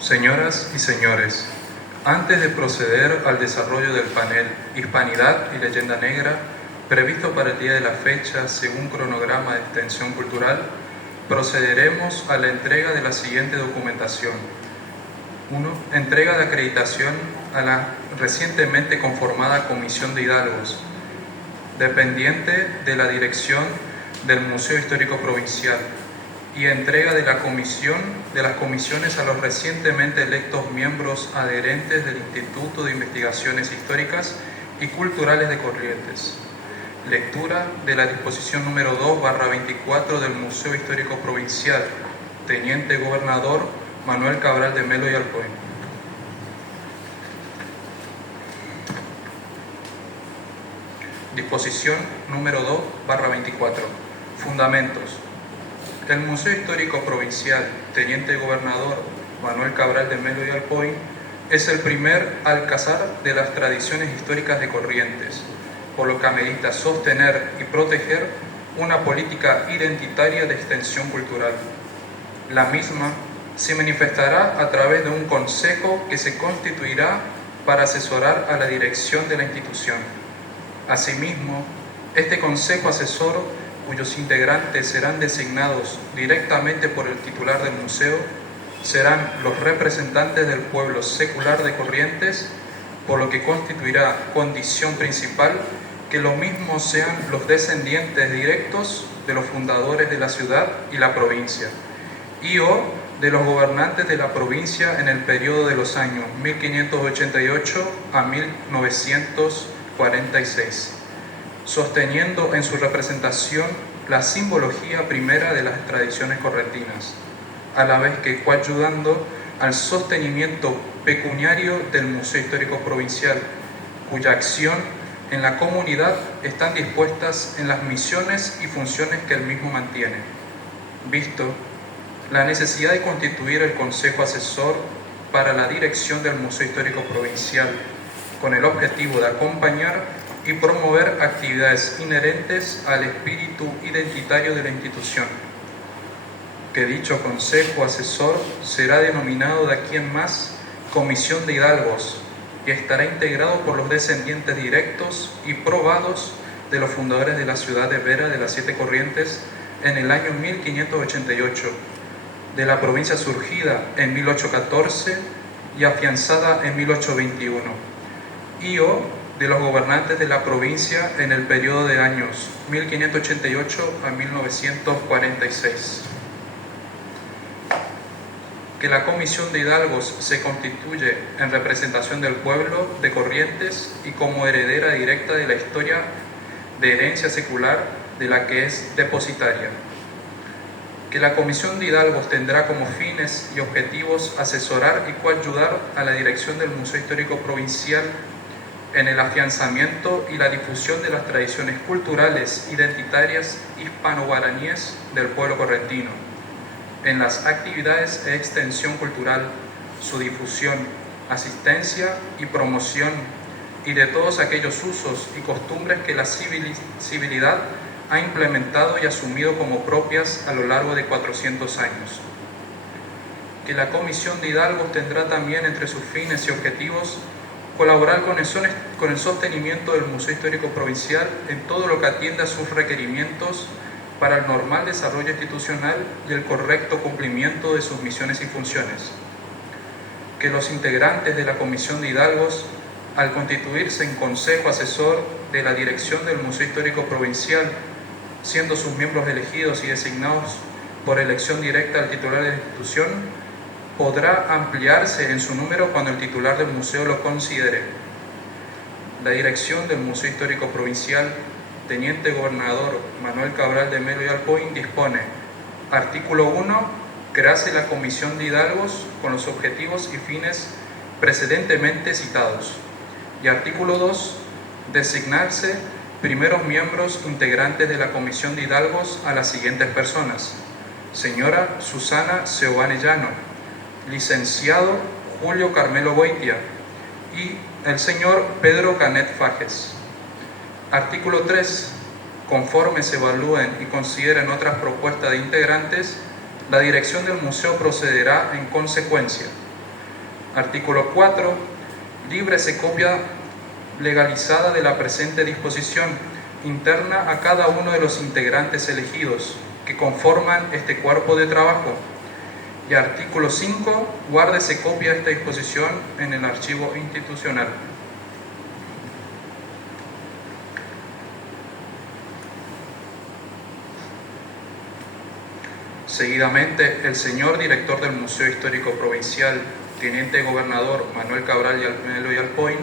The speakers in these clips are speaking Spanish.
Señoras y señores, antes de proceder al desarrollo del panel Hispanidad y Leyenda Negra, previsto para el día de la fecha según cronograma de extensión cultural, procederemos a la entrega de la siguiente documentación. 1. Entrega de acreditación a la recientemente conformada Comisión de Hidalgos, dependiente de la dirección del Museo Histórico Provincial, y entrega de las comisiones a los recientemente electos miembros adherentes del Instituto de Investigaciones Históricas y Culturales de Corrientes. Lectura de la disposición número 2/24 del Museo Histórico Provincial, Teniente Gobernador Manuel Cabral de Melo y Alcoy. Disposición número 2/24. Fundamentos. El Museo Histórico Provincial, Teniente Gobernador Manuel Cabral de Melo y Alcoy, es el primer alcázar de las tradiciones históricas de Corrientes, por lo que amerita sostener y proteger una política identitaria de extensión cultural. La misma se manifestará a través de un consejo que se constituirá para asesorar a la dirección de la institución. Asimismo, este consejo asesor, cuyos integrantes serán designados directamente por el titular del museo, serán los representantes del pueblo secular de Corrientes, por lo que constituirá condición principal que lo mismo sean los descendientes directos de los fundadores de la ciudad y la provincia, y o de los gobernantes de la provincia en el periodo de los años 1588 a 1946, sosteniendo en su representación la simbología primera de las tradiciones correntinas, a la vez que coayudando al sostenimiento pecuniario del Museo Histórico Provincial, cuya acción en la comunidad están dispuestas en las misiones y funciones que el mismo mantiene, visto la necesidad de constituir el Consejo Asesor para la dirección del Museo Histórico Provincial, con el objetivo de acompañar y promover actividades inherentes al espíritu identitario de la institución. Que dicho Consejo Asesor será denominado de aquí en más Comisión de Hidalgos y estará integrado por los descendientes directos y probados de los fundadores de la ciudad de Vera de las Siete Corrientes en el año 1588, de la provincia surgida en 1814 y afianzada en 1821, y o de los gobernantes de la provincia en el periodo de años 1588 a 1946. Que la Comisión de Hidalgos se constituye en representación del pueblo de Corrientes y como heredera directa de la historia de herencia secular de la que es depositaria. Que la Comisión de Hidalgos tendrá como fines y objetivos asesorar y coayudar a la dirección del Museo Histórico Provincial en el afianzamiento y la difusión de las tradiciones culturales identitarias hispano-guaraníes del pueblo correntino, en las actividades de extensión cultural, su difusión, asistencia y promoción, y de todos aquellos usos y costumbres que la civilidad ha implementado y asumido como propias a lo largo de 400 años. Que la Comisión de Hidalgos tendrá también entre sus fines y objetivos colaborar con el sostenimiento del Museo Histórico Provincial en todo lo que atienda a sus requerimientos para el normal desarrollo institucional y el correcto cumplimiento de sus misiones y funciones. Que los integrantes de la Comisión de Hidalgos, al constituirse en Consejo Asesor de la dirección del Museo Histórico Provincial, siendo sus miembros elegidos y designados por elección directa al titular de la institución, podrá ampliarse en su número cuando el titular del museo lo considere. La dirección del Museo Histórico Provincial, Teniente Gobernador Manuel Cabral de Melo y Alcoy, dispone: artículo 1, crearse la Comisión de Hidalgos con los objetivos y fines precedentemente citados. Y artículo 2, designarse primeros miembros integrantes de la Comisión de Hidalgos a las siguientes personas: señora Susana Seoane Llano, licenciado Julio Carmelo Goitia y el señor Pedro Canet Fages. Artículo 3. Conforme se evalúen y consideren otras propuestas de integrantes, la dirección del museo procederá en consecuencia. Artículo 4. Líbrese copia legalizada de la presente disposición interna a cada uno de los integrantes elegidos que conforman este cuerpo de trabajo. Y artículo 5. Guárdese copia de esta disposición en el archivo institucional. Seguidamente, el señor director del Museo Histórico Provincial, Teniente Gobernador Manuel Cabral Melo y Alpoín,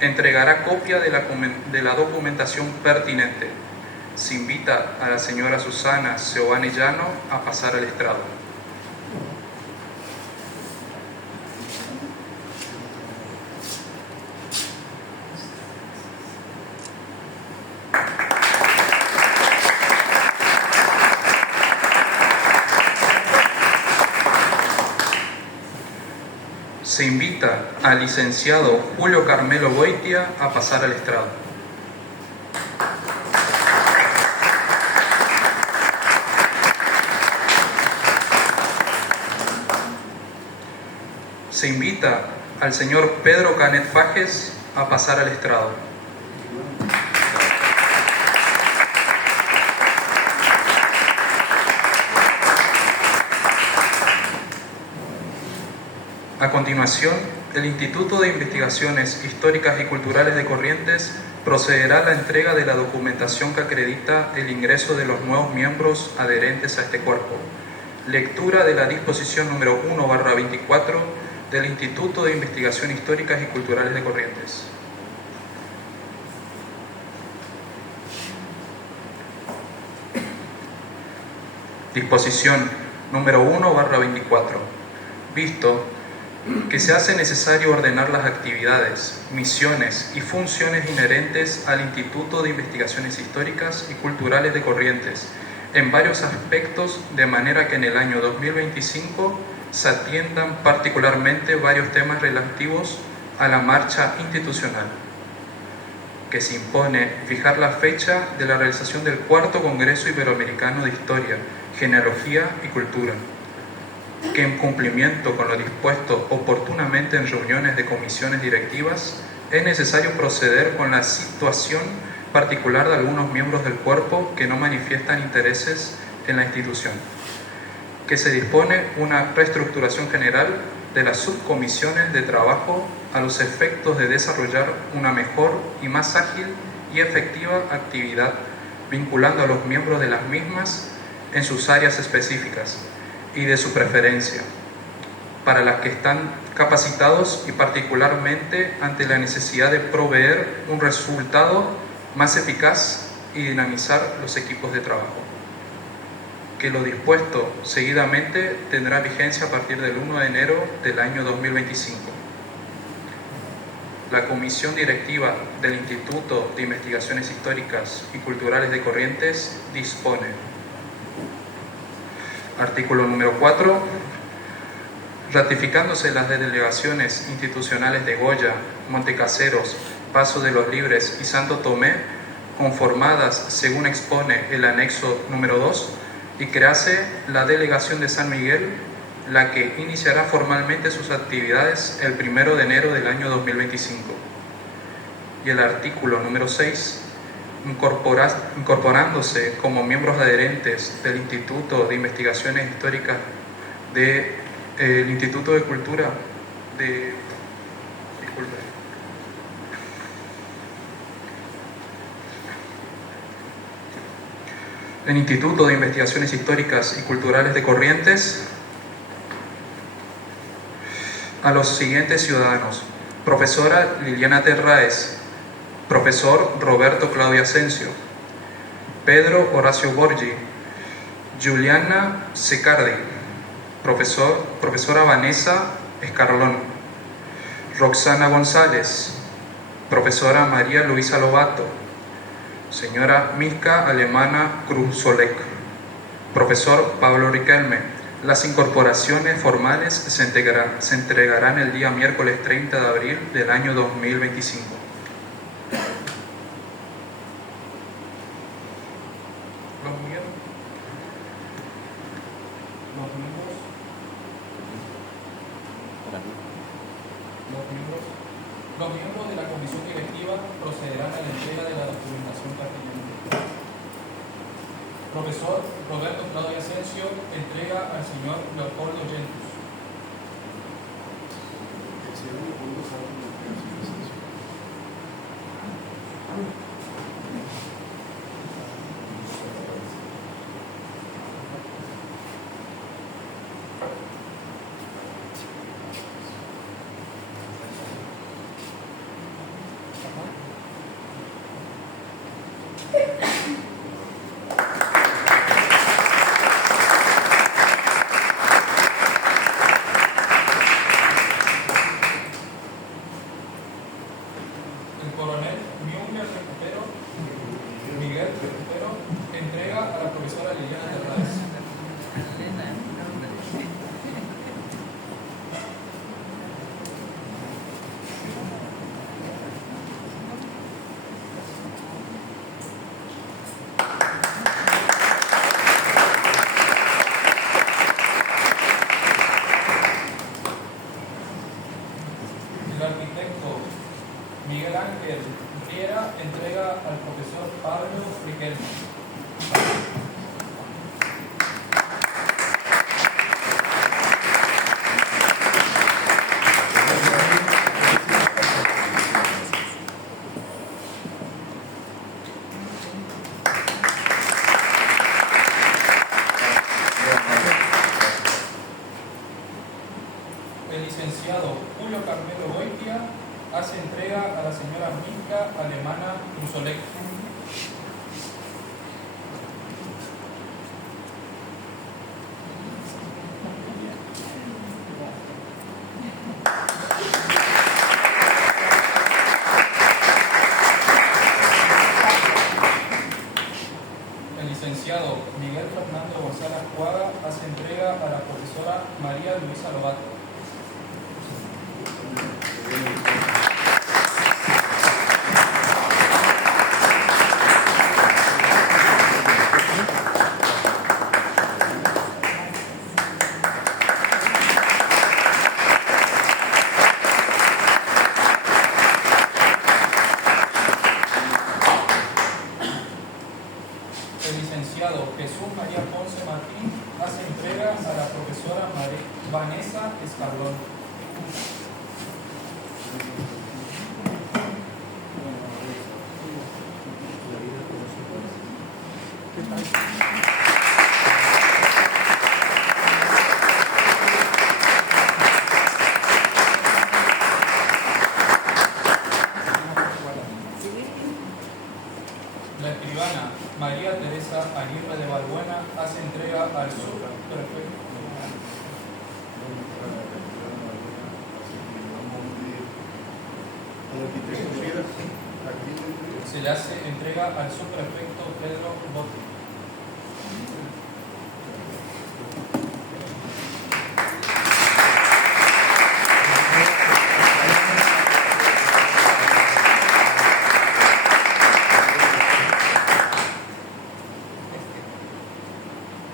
entregará copia de la documentación pertinente. Se invita a la señora Susana Seoane Llano a pasar al estrado. Se invita al licenciado Julio Carmelo Goitia a pasar al estrado. Se invita al señor Pedro Canet Fages a pasar al estrado. A continuación, el Instituto de Investigaciones Históricas y Culturales de Corrientes procederá a la entrega de la documentación que acredita el ingreso de los nuevos miembros adherentes a este cuerpo. Lectura de la disposición número 1/24 del Instituto de Investigaciones Históricas y Culturales de Corrientes. Disposición número 1/24. Visto que se hace necesario ordenar las actividades, misiones y funciones inherentes al Instituto de Investigaciones Históricas y Culturales de Corrientes en varios aspectos, de manera que en el año 2025 se atiendan particularmente varios temas relativos a la marcha institucional, que se impone fijar la fecha de la realización del cuarto Congreso Iberoamericano de Historia, Genealogía y Cultura, que en cumplimiento con lo dispuesto oportunamente en reuniones de comisiones directivas, es necesario proceder con la situación particular de algunos miembros del cuerpo que no manifiestan intereses en la institución, que se dispone una reestructuración general de las subcomisiones de trabajo a los efectos de desarrollar una mejor y más ágil y efectiva actividad, vinculando a los miembros de las mismas en sus áreas específicas y de su preferencia, para las que están capacitados y particularmente ante la necesidad de proveer un resultado más eficaz y dinamizar los equipos de trabajo. Que lo dispuesto seguidamente tendrá vigencia a partir del 1 de enero del año 2025. La Comisión Directiva del Instituto de Investigaciones Históricas y Culturales de Corrientes dispone. Artículo número 4. Ratificándose las delegaciones institucionales de Goya, Montecaseros, Paso de los Libres y Santo Tomé, conformadas según expone el anexo número 2, y crease la delegación de San Miguel, la que iniciará formalmente sus actividades el 1 de enero del año 2025. Y el artículo número 6. Incorporándose como miembros adherentes del Instituto de Investigaciones Históricas del Instituto de Cultura el Instituto de Investigaciones Históricas y Culturales de Corrientes, a los siguientes ciudadanos: profesora Liliana Terraez, profesor Roberto Claudio Asensio, Pedro Horacio Borgi, Juliana Secardi, profesora Vanessa Escarlón, Roxana González, profesora María Luisa Lobato, señora Miska Alemana Cruzolek, profesor Pablo Riquelme, Las incorporaciones formales se entregarán el día miércoles 30 de abril del año 2025. Los miembros de la comisión directiva procederán a la entrega de la documentación pertinente. Profesor Roberto Claudio Asensio entrega al señor Leopoldo Gentus. El coronel Miguel Recupero entrega a la profesora Liliana Terrades. El arquitecto Miguel Ángel Riera entrega al profesor Pablo Riquelme. El licenciado Julio Carmelo Goitia hace entrega a la señora Milka Alemana Rusolek. El licenciado Miguel Fernando González Cuaga hace entrega a la profesora María Luisa Lobato. El licenciado Jesús María Ponce Martín hace entrega a la profesora Vanessa Escalón. La escribana María Teresa Aguirre de Balbuena hace entrega al subprefecto. Se le hace entrega al subprefecto Pedro Botti.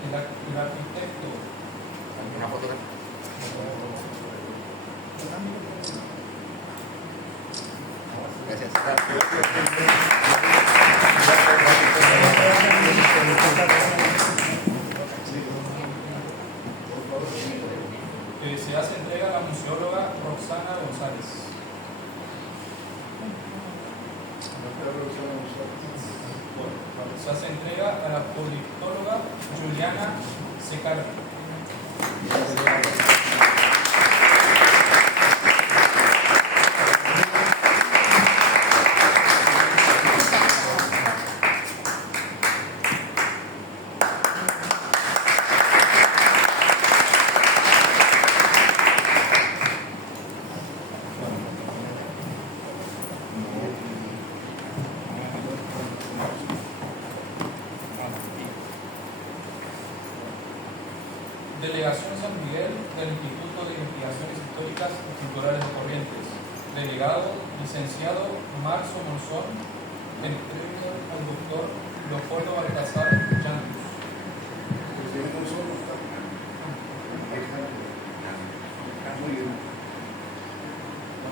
El arquitecto. Una foto. Se hace entrega a la museóloga Roxana González. Se hace entrega a la politóloga Juliana Secar. Delegación Artísticas y Culturales de Corrientes. Delegado, licenciado Marzo Monzón, entrega al doctor Leopoldo Baltasar Llantus.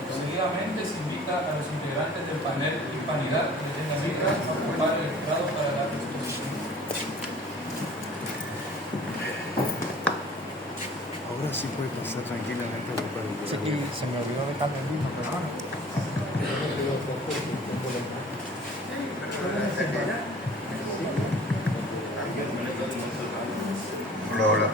Seguidamente se invita a los integrantes del panel Hispanidad de Lengua Negra a ocupar el estrado para la exposición. Ahora sí puede pasar tranquilamente a ocupar el Sí, se me olvidó que también vino, perdón. Hola, hola.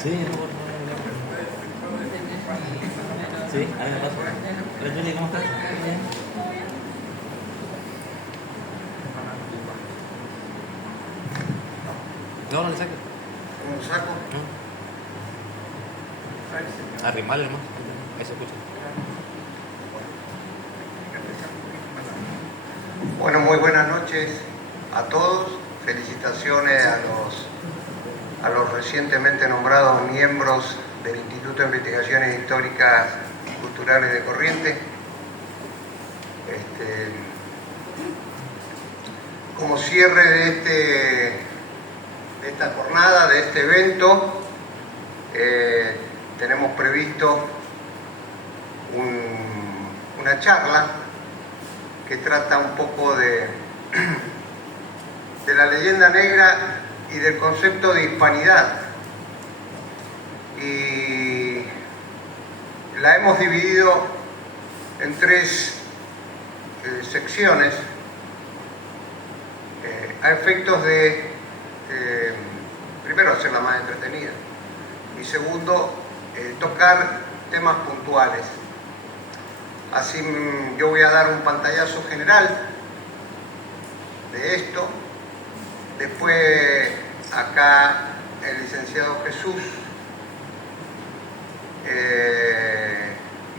Sí, sí, ahí me paso. Hola Julie, ¿cómo estás? Bien. No le saco. ¿Cómo lo saco? No. Arrimarle nomás. Ahí se escucha. Bueno, muy buenas noches a todos. Felicitaciones a los recientemente nombrados miembros del Instituto de Investigaciones Históricas y Culturales de Corrientes. Como cierre de esta jornada, de este evento, tenemos previsto una charla que trata un poco de la leyenda negra y del concepto de hispanidad. Y la hemos dividido en tres secciones a efectos de, primero, hacerla más entretenida y segundo, tocar temas puntuales. Así yo voy a dar un pantallazo general de esto. Después acá el licenciado Jesús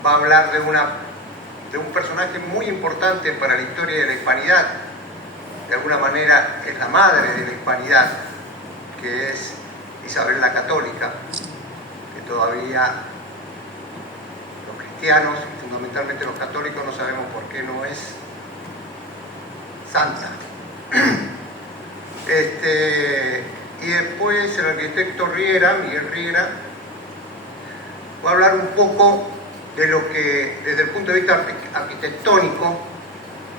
va a hablar de un personaje muy importante para la historia de la hispanidad. De alguna manera es la madre de la hispanidad, que es Isabel la Católica, que todavía los cristianos, fundamentalmente los católicos, no sabemos por qué no es santa. Y después el arquitecto Riera, Miguel Riera, va a hablar un poco de lo que, desde el punto de vista arquitectónico,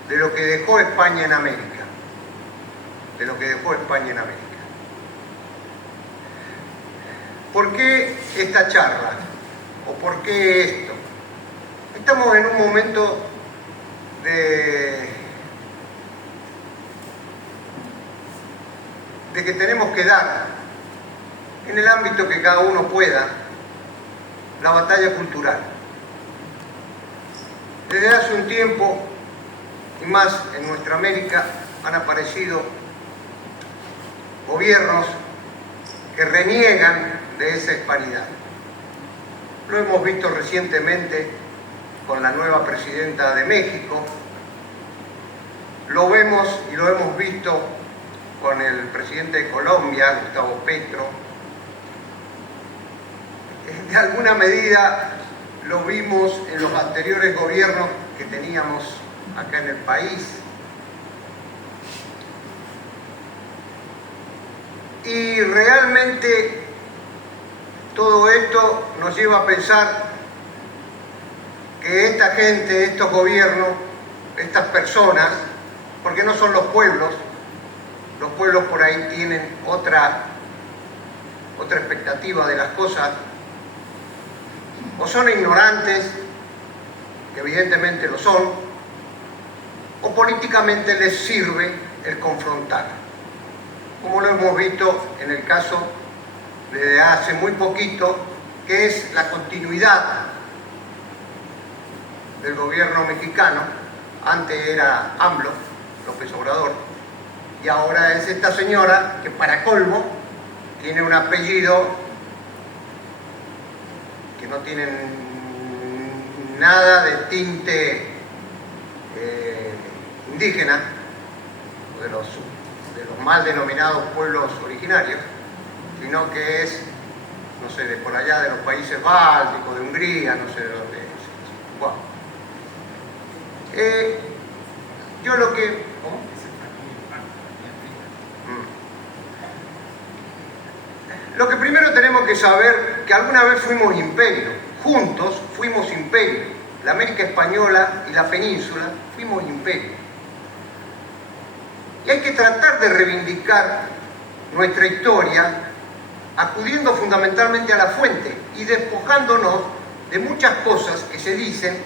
de lo que dejó España en América. De lo que dejó España en América. ¿Por qué esta charla? ¿O por qué esto? Estamos en un momento de que tenemos que dar, en el ámbito que cada uno pueda, la batalla cultural. Desde hace un tiempo, y más en nuestra América, han aparecido gobiernos que reniegan de esa hispanidad. Lo hemos visto recientemente con la nueva presidenta de México, lo vemos y lo hemos visto con el presidente de Colombia, Gustavo Petro. De alguna medida lo vimos en los anteriores gobiernos que teníamos acá en el país. Y realmente todo esto nos lleva a pensar que esta gente, estos gobiernos, estas personas, porque no son los pueblos por ahí tienen otra expectativa de las cosas, o son ignorantes, que evidentemente lo son, o políticamente les sirve el confrontar, como lo hemos visto en el caso de hace muy poquito, que es la continuidad del gobierno mexicano. Antes era AMLO, López Obrador, y ahora es esta señora que, para colmo, tiene un apellido que no tienen nada de tinte indígena, de los mal denominados pueblos originarios, sino que es, no sé, de por allá de los países bálticos, de Hungría, no sé de dónde es. Wow. Yo lo que... ¿Cómo? Lo que primero tenemos que saber que alguna vez fuimos imperio, juntos fuimos imperio. La América Española y la península fuimos imperio. Y hay que tratar de reivindicar nuestra historia acudiendo fundamentalmente a la fuente y despojándonos de muchas cosas que se dicen,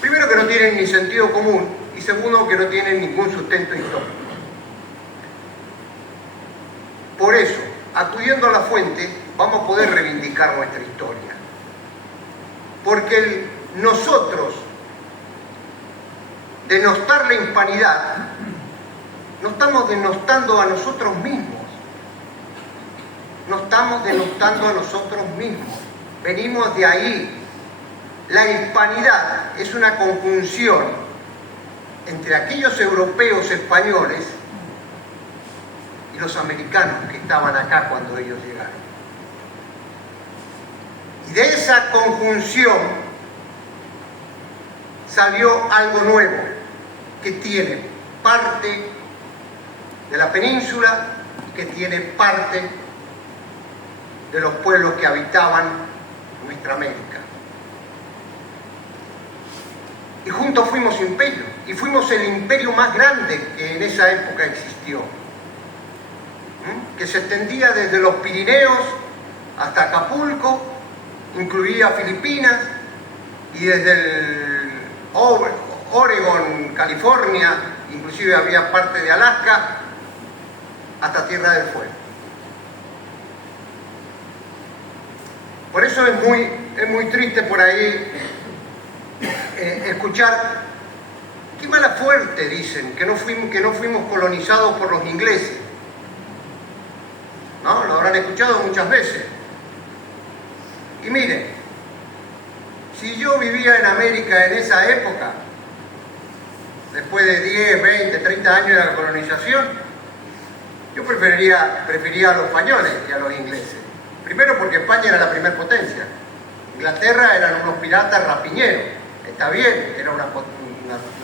primero que no tienen ni sentido común y segundo que no tienen ningún sustento histórico. Por eso, acudiendo a la fuente, vamos a poder reivindicar nuestra historia. Porque nosotros, denostar la hispanidad, no estamos denostando a nosotros mismos. No estamos denostando a nosotros mismos. Venimos de ahí. La hispanidad es una conjunción entre aquellos europeos españoles y los americanos que estaban acá cuando ellos llegaron. Y de esa conjunción salió algo nuevo que tiene parte de la península, que tiene parte de los pueblos que habitaban nuestra América. Y juntos fuimos imperio, y fuimos el imperio más grande que en esa época existió, que se extendía desde los Pirineos hasta Acapulco, incluía Filipinas, y desde el Oregon, California, inclusive había parte de Alaska, hasta Tierra del Fuego. Por eso es muy triste por ahí escuchar qué mala suerte, dicen, que no fuimos colonizados por los ingleses. ¿No? Lo habrán escuchado muchas veces. Y miren, si yo vivía en América en esa época, después de 10, 20, 30 años de la colonización, yo prefería a los españoles y a los ingleses. Primero porque España era la primera potencia. Inglaterra eran unos piratas rapiñeros. Está bien, era la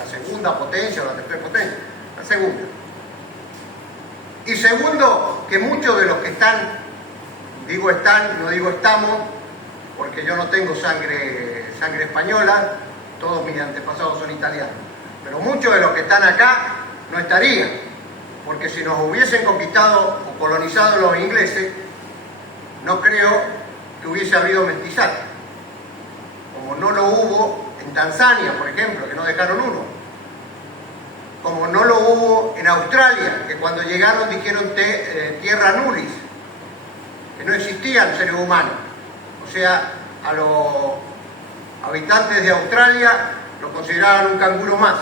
segunda potencia o la tercera potencia. La segunda. Y segundo, que muchos de los que están, digo están, no digo estamos, porque yo no tengo sangre española, todos mis antepasados son italianos. Pero muchos de los que están acá no estarían, porque si nos hubiesen conquistado o colonizado los ingleses, no creo que hubiese habido mestizaje, como no lo hubo en Tanzania, por ejemplo, que no dejaron uno, como no lo hubo en Australia, que cuando llegaron dijeron tierra nullis, que no existían seres humanos. O sea, a los habitantes de Australia lo consideraban un canguro más.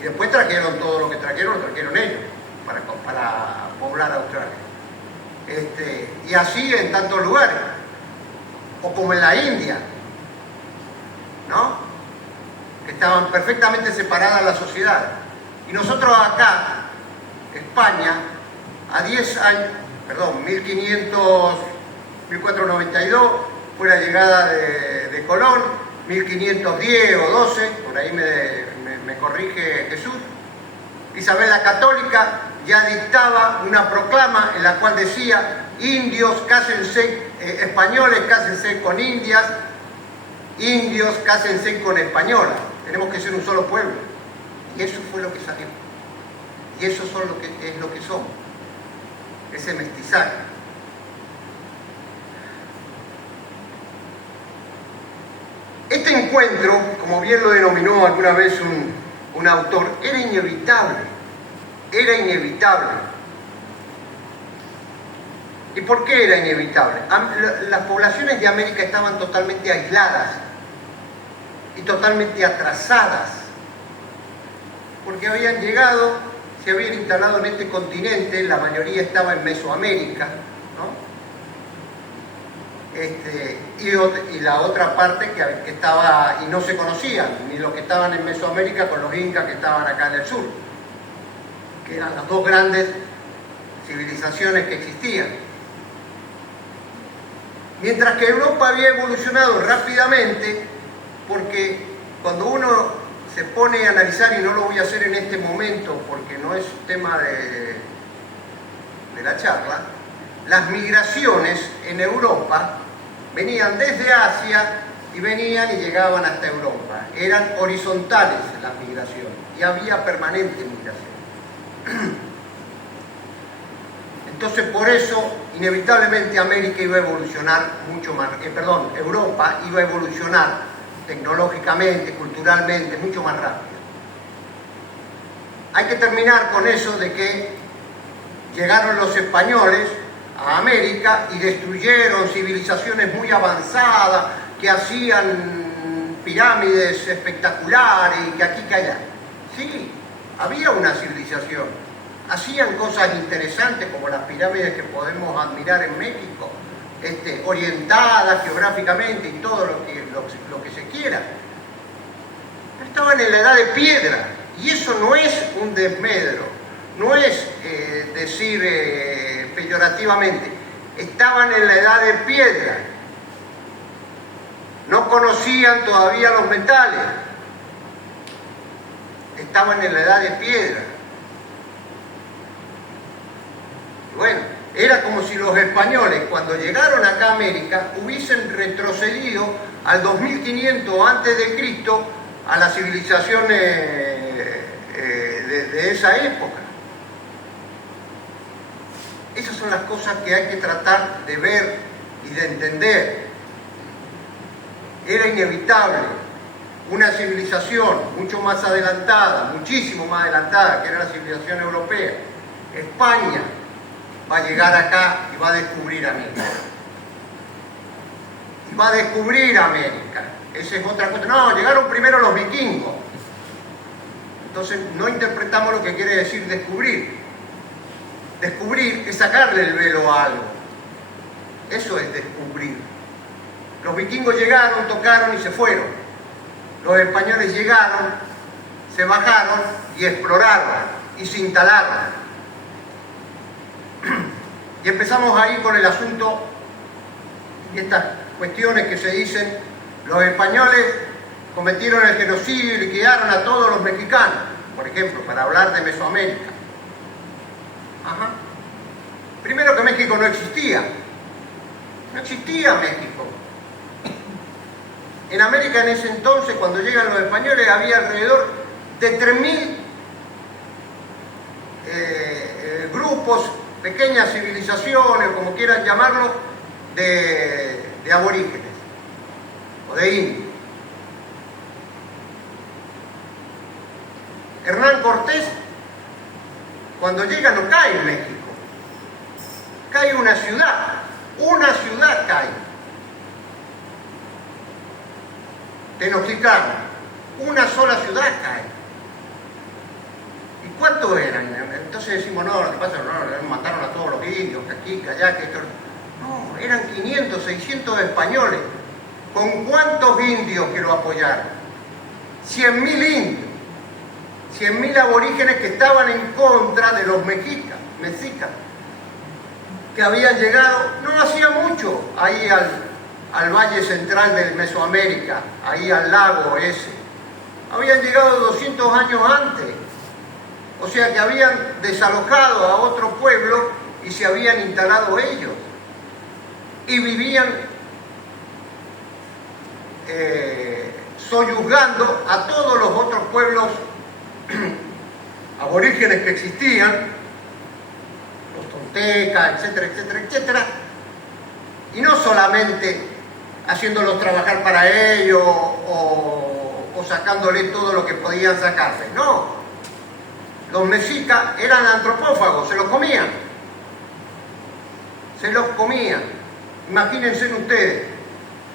Y después trajeron todo lo que trajeron, lo trajeron ellos para poblar Australia. Y así en tantos lugares, o como en la India, ¿no? Que estaban perfectamente separadas las sociedades. Y nosotros acá, España, a 10 años, perdón, 1492 fue la llegada de Colón, 1510 o 12, por ahí me corrige Jesús. Isabel la Católica ya dictaba una proclama en la cual decía: indios, cásense, españoles, cásense con indias, indios, cásense con españolas. Tenemos que ser un solo pueblo. Y eso fue lo que salió. Y eso es lo que somos. Ese mestizaje. Este encuentro, como bien lo denominó alguna vez un autor, era inevitable. Era inevitable. ¿Y por qué era inevitable? Las poblaciones de América estaban totalmente aisladas y totalmente atrasadas, porque habían llegado, se habían instalado en este continente, la mayoría estaba en Mesoamérica, ¿no? y la otra parte que estaba y no se conocían, ni los que estaban en Mesoamérica con los incas que estaban acá en el sur, que eran las dos grandes civilizaciones que existían. Mientras que Europa había evolucionado rápidamente, porque cuando uno se pone a analizar, y no lo voy a hacer en este momento porque no es tema de la charla, las migraciones en Europa venían desde Asia y venían y llegaban hasta Europa. Eran horizontales las migraciones y había permanente migración. Entonces, por eso, inevitablemente América iba a evolucionar mucho más, Europa iba a evolucionar tecnológicamente, culturalmente, mucho más rápido. Hay que terminar con eso de que llegaron los españoles a América y destruyeron civilizaciones muy avanzadas que hacían pirámides espectaculares y que aquí que allá. Sí, había una civilización, hacían cosas interesantes como las pirámides que podemos admirar en México, orientadas geográficamente y todo lo que se quiera. Estaban en la edad de piedra y eso no es un desmedro, no es decir peyorativamente, estaban en la edad de piedra, no conocían todavía los metales, estaban en la edad de piedra. Bueno, era como si los españoles, cuando llegaron acá a América, hubiesen retrocedido al 2500 a.C. a la civilización de esa época. Esas son las cosas que hay que tratar de ver y de entender. Era inevitable una civilización mucho más adelantada, muchísimo más adelantada, que era la civilización europea. España va a llegar acá y va a descubrir América. Y va a descubrir América. Esa es otra cosa. No, llegaron primero los vikingos. Entonces no interpretamos lo que quiere decir descubrir. Descubrir es sacarle el velo a algo. Eso es descubrir. Los vikingos llegaron, tocaron y se fueron. Los españoles llegaron, se bajaron y exploraron y se instalaron. Y empezamos ahí con el asunto y estas cuestiones que se dicen, los españoles cometieron el genocidio y liquidaron a todos los mexicanos, por ejemplo, para hablar de Mesoamérica. Ajá. Primero que México no existía. No existía México. En América en ese entonces, cuando llegan los españoles, había alrededor de 3000 grupos, pequeñas civilizaciones, como quieran llamarlo, de aborígenes o de indios. Hernán Cortés, cuando llega, no cae en México, cae una ciudad cae. Tenochtitlán, una sola ciudad cae. ¿Y cuántos eran? Entonces decimos, no, lo que pasa es que no, mataron a todos los indios, que aquí, que allá, que esto. No, eran 500, 600 españoles. ¿Con cuántos indios que lo apoyaron? 100.000 indios. 100.000 aborígenes que estaban en contra de los mexicas, que habían llegado, no hacía mucho, ahí al valle central de Mesoamérica, ahí al lago ese. Habían llegado 200 años antes. O sea que habían desalojado a otro pueblo y se habían instalado ellos. Y vivían soyuzgando a todos los otros pueblos aborígenes que existían, los toltecas, etcétera, etcétera, etcétera, y no solamente haciéndolos trabajar para ellos o sacándole todo lo que podían sacarle, no. Los mexicas eran antropófagos, se los comían. Se los comían. Imagínense ustedes,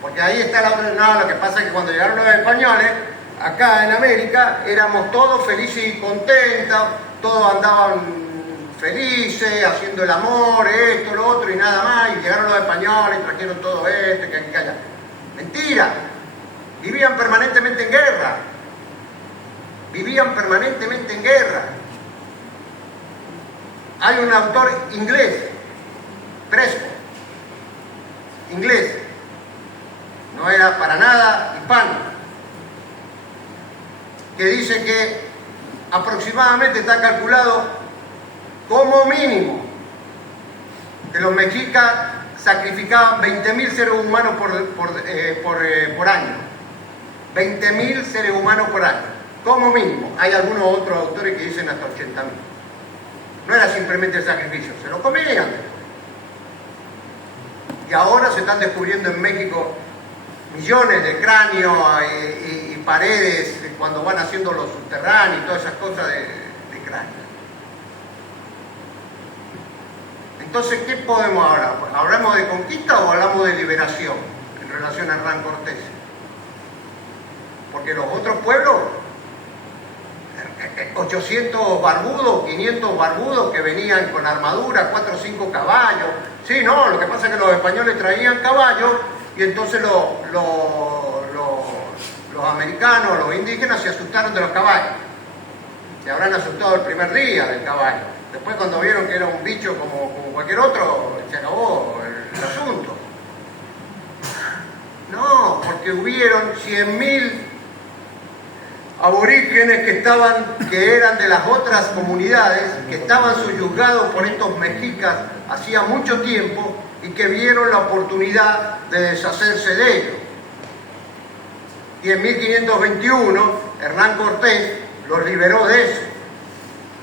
porque ahí está la otra. No, lo que pasa es que cuando llegaron los españoles, acá en América, éramos todos felices y contentos, todos andaban felices, haciendo el amor, esto, lo otro y nada más, y llegaron los españoles y trajeron todo esto, que allá. Mentira, vivían permanentemente en guerra, vivían permanentemente en guerra. Hay un autor inglés, Prescott, inglés, no era para nada hispano, que dice que aproximadamente está calculado como mínimo que los mexicas sacrificaban 20.000 seres humanos por año. 20.000 seres humanos por año, como mínimo. Hay algunos otros autores que dicen hasta 80.000. No era simplemente el sacrificio, se lo comían. Y ahora se están descubriendo en México millones de cráneos y paredes cuando van haciendo los subterráneos y todas esas cosas de cráneos. Entonces, ¿qué podemos hablar? ¿Hablamos de conquista o hablamos de liberación en relación a Hernán Cortés? Porque los otros pueblos, 800 barbudos, 500 barbudos que venían con armadura, 4 o 5 caballos. Sí, no, lo que pasa es que los españoles traían caballos y entonces los americanos, los indígenas se asustaron de los caballos. Se habrán asustado el primer día del caballo. Después cuando vieron que era un bicho como cualquier otro, se acabó el asunto. No, porque hubieron 100.000 aborígenes que eran de las otras comunidades, que estaban subyugados por estos mexicas hacía mucho tiempo y que vieron la oportunidad de deshacerse de ellos. Y en 1521 Hernán Cortés los liberó de eso.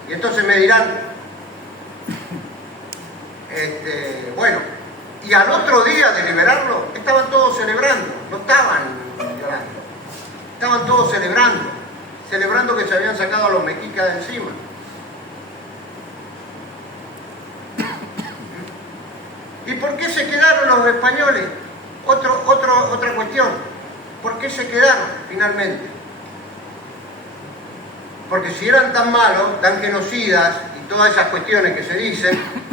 Y entonces me dirán, bueno, y al otro día de liberarlo estaban todos celebrando, no estaban llorando, estaban todos celebrando que se habían sacado a los mexicas de encima. ¿Y por qué se quedaron los españoles? Otra cuestión. ¿Por qué se quedaron finalmente? Porque si eran tan malos, tan genocidas y todas esas cuestiones que se dicen,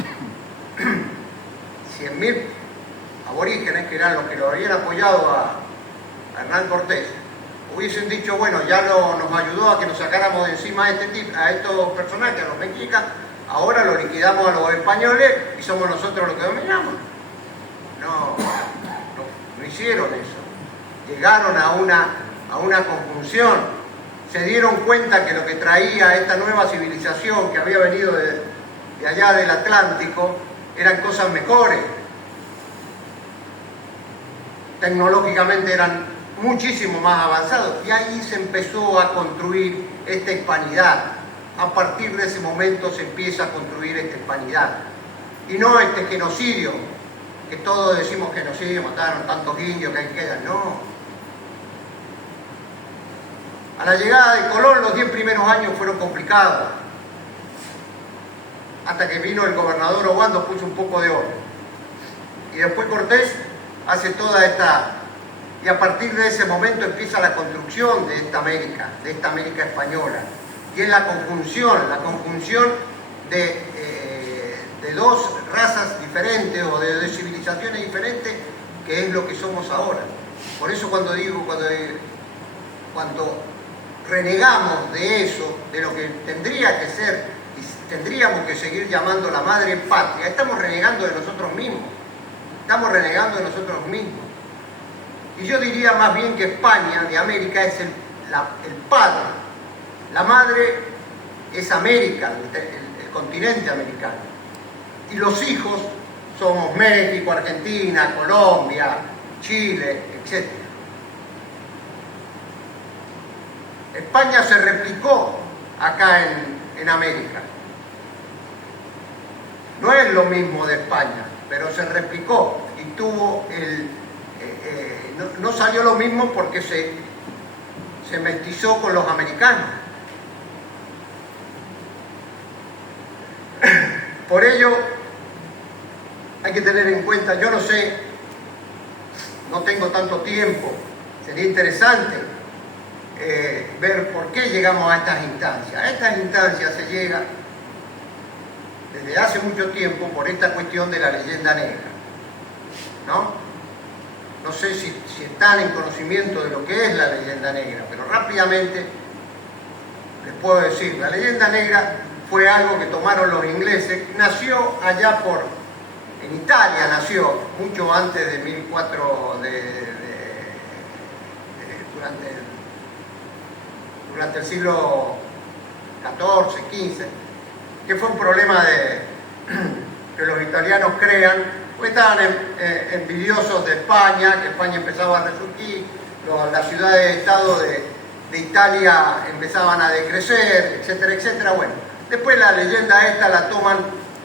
100.000 aborígenes, que eran los que lo habían apoyado a Hernán Cortés, hubiesen dicho, bueno, ya nos ayudó a que nos sacáramos de encima a estos personajes, a los mexicas, ahora lo liquidamos a los españoles y somos nosotros los que dominamos. No hicieron eso. Llegaron a una conjunción, se dieron cuenta que lo que traía esta nueva civilización que había venido de allá del Atlántico eran cosas mejores. Tecnológicamente eran muchísimo más avanzados y ahí se empezó a construir esta hispanidad. A partir de ese momento se empieza a construir esta hispanidad y no este genocidio, que todos decimos genocidio, mataron tantos indios que ahí quedan, no. A la llegada de Colón los 10 primeros años fueron complicados, hasta que vino el gobernador Obando, puso un poco de orden. Y después Cortés hace toda esta... Y a partir de ese momento empieza la construcción de esta América española. Y es la conjunción de dos razas diferentes o de civilizaciones diferentes, que es lo que somos ahora. Por eso cuando renegamos de eso, de lo que tendría que ser, y tendríamos que seguir llamando la madre patria, estamos renegando de nosotros mismos. Y yo diría más bien que España, de América, es el padre. La madre es América, el continente americano. Y los hijos somos México, Argentina, Colombia, Chile, etc. España se replicó acá en América. No es lo mismo de España, pero se replicó y tuvo no salió lo mismo porque se mestizó con los americanos. Por ello, hay que tener en cuenta, yo no sé, no tengo tanto tiempo, sería interesante ver por qué llegamos a estas instancias. A estas instancias se llega desde hace mucho tiempo por esta cuestión de la leyenda negra, ¿no? No sé si están en conocimiento de lo que es la leyenda negra, pero rápidamente les puedo decir, la leyenda negra fue algo que tomaron los ingleses, nació allá en Italia nació, mucho antes de 1400, durante el siglo XIV, XV, que fue un problema que los italianos crean, porque estaban envidiosos de España, que España empezaba a resurgir, las ciudades-estado de Italia empezaban a decrecer, etcétera, etcétera. Bueno, después la leyenda esta la toman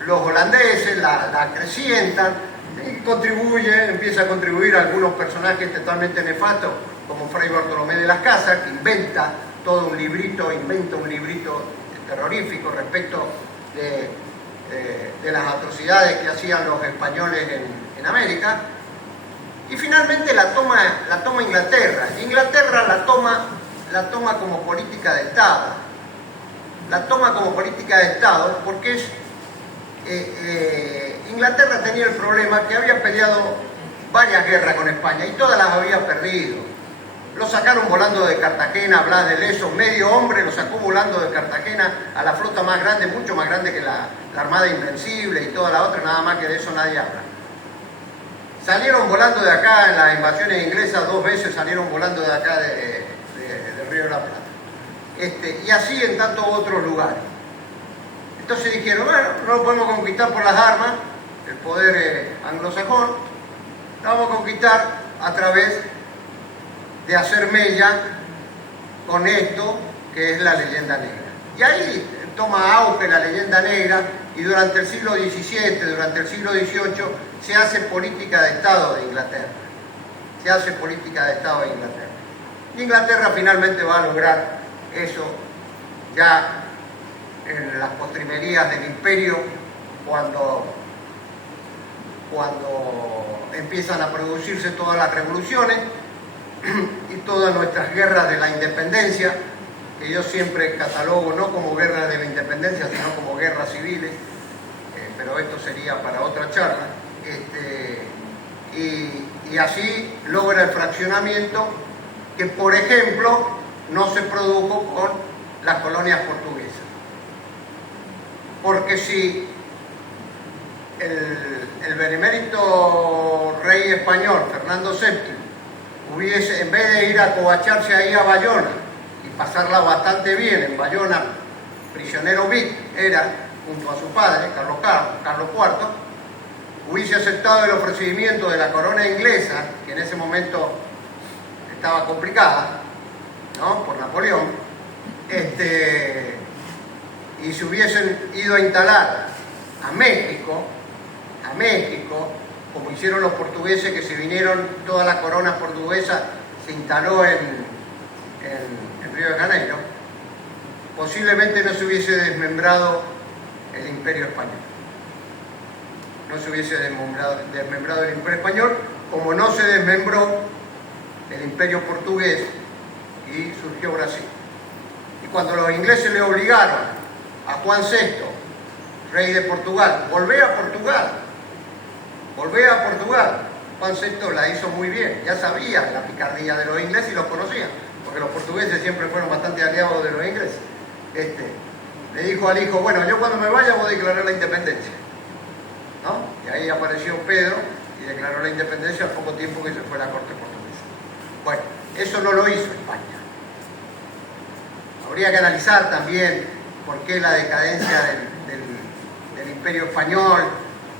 los holandeses, la acrecientan y empieza a contribuir algunos personajes totalmente nefastos, como Fray Bartolomé de las Casas, que inventa un librito terrorífico respecto de las atrocidades que hacían los españoles en América. Y finalmente la toma Inglaterra. Inglaterra la toma como política de Estado. La toma como política de Estado porque Inglaterra tenía el problema que había peleado varias guerras con España y todas las había perdido. Lo sacaron volando de Cartagena, Blas de Lezo, medio hombre lo sacó volando de Cartagena a la flota más grande, mucho más grande que la Armada Invencible y toda la otra, nada más que de eso nadie habla. Salieron volando de acá en las invasiones inglesas, 2 veces salieron volando de acá de Río de la Plata. Y así en tantos otros lugares. Entonces dijeron, bueno, no lo podemos conquistar por las armas, el poder anglosajón, lo vamos a conquistar a través de hacer mella con esto que es la leyenda negra. Y ahí toma auge la leyenda negra y durante el siglo XVII, durante el siglo XVIII, se hace política de Estado de Inglaterra. Se hace política de Estado de Inglaterra. Y Inglaterra finalmente va a lograr eso ya en las postrimerías del imperio, cuando empiezan a producirse todas las revoluciones y todas nuestras guerras de la independencia, que yo siempre catalogo no como guerras de la independencia, sino como guerras civiles, pero esto sería para otra charla, y así logra el fraccionamiento que, por ejemplo, no se produjo con las colonias portuguesas. Porque si el benemérito rey español, Fernando VII, hubiese, en vez de ir a covacharse ahí a Bayona y pasarla bastante bien en Bayona, prisionero era, junto a su padre, Carlos IV, hubiese aceptado el ofrecimiento de la corona inglesa, que en ese momento estaba complicada, ¿no?, por Napoleón, y se hubiesen ido a instalar a México, como hicieron los portugueses que se vinieron, toda la corona portuguesa se instaló en Río de Janeiro, posiblemente no se hubiese desmembrado el Imperio Español. No se hubiese desmembrado el Imperio Español, como no se desmembró el Imperio Portugués y surgió Brasil. Y cuando los ingleses le obligaron a Juan VI, rey de Portugal, volvé a Portugal, Juan VI la hizo muy bien, ya sabía la picardía de los ingleses y los conocía, porque los portugueses siempre fueron bastante aliados de los ingleses. Le dijo al hijo, bueno, yo cuando me vaya voy a declarar la independencia, ¿no? Y ahí apareció Pedro y declaró la independencia al poco tiempo que se fue a la corte portuguesa. Bueno, eso no lo hizo España. Habría que analizar también por qué la decadencia del Imperio Español,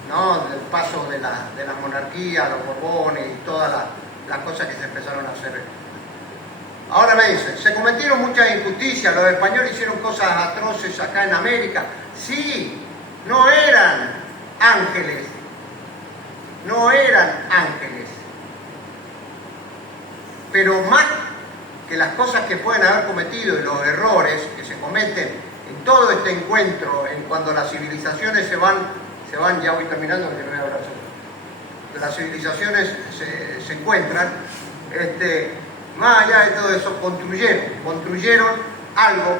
¿no?, del paso de la monarquía, los Borbones y todas las cosas que se empezaron a hacer. Ahora me dicen, se cometieron muchas injusticias, los españoles hicieron cosas atroces acá en América. Sí, no eran ángeles, pero más que las cosas que pueden haber cometido y los errores que se cometen en todo este encuentro, en cuando las civilizaciones se van, ya voy terminando porque no voy a hablar sobre las civilizaciones se encuentran, más allá de todo eso, construyeron algo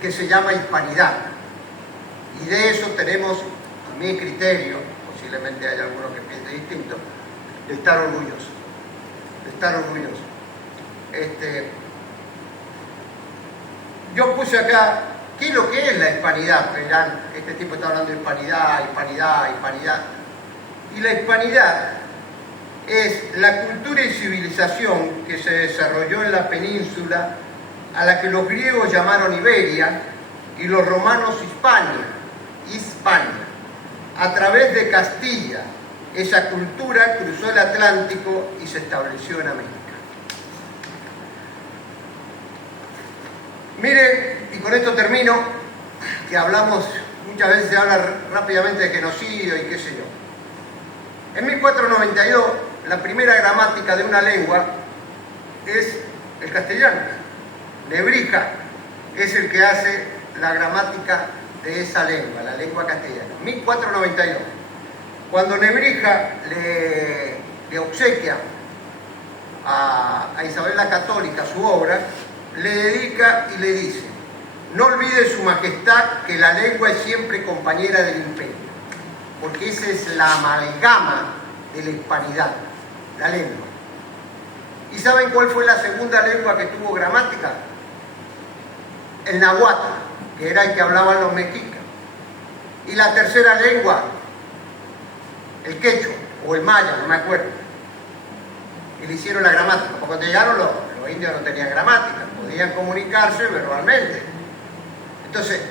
que se llama hispanidad. Y de eso tenemos, a mi criterio, posiblemente hay algunos que piensen distinto, de estar orgullosos. De estar orgullosos. Yo puse acá, ¿qué es lo que es la hispanidad? Verán, este tipo está hablando de hispanidad, hispanidad, hispanidad. Y la hispanidad es la cultura y civilización que se desarrolló en la península, a la que los griegos llamaron Iberia y los romanos Hispania, a través de Castilla. Esa cultura cruzó el Atlántico y se estableció en América. Miren, y con esto termino, que hablamos, muchas veces se habla rápidamente de genocidio y qué sé yo. En 1492, la primera gramática de una lengua es el castellano. Nebrija es el que hace la gramática de esa lengua, la lengua castellana. 1492. Cuando Nebrija le obsequia a Isabel la Católica su obra, le dedica y le dice: no olvide su majestad que la lengua es siempre compañera del imperio, porque esa es la amalgama de la hispanidad, la lengua. ¿Y saben cuál fue la segunda lengua que tuvo gramática? El náhuatl, que era el que hablaban los mexicas. Y la tercera lengua, el quechua o el maya, no me acuerdo. Y le hicieron la gramática. Porque cuando llegaron los indios no tenían gramática, podían comunicarse verbalmente. Entonces,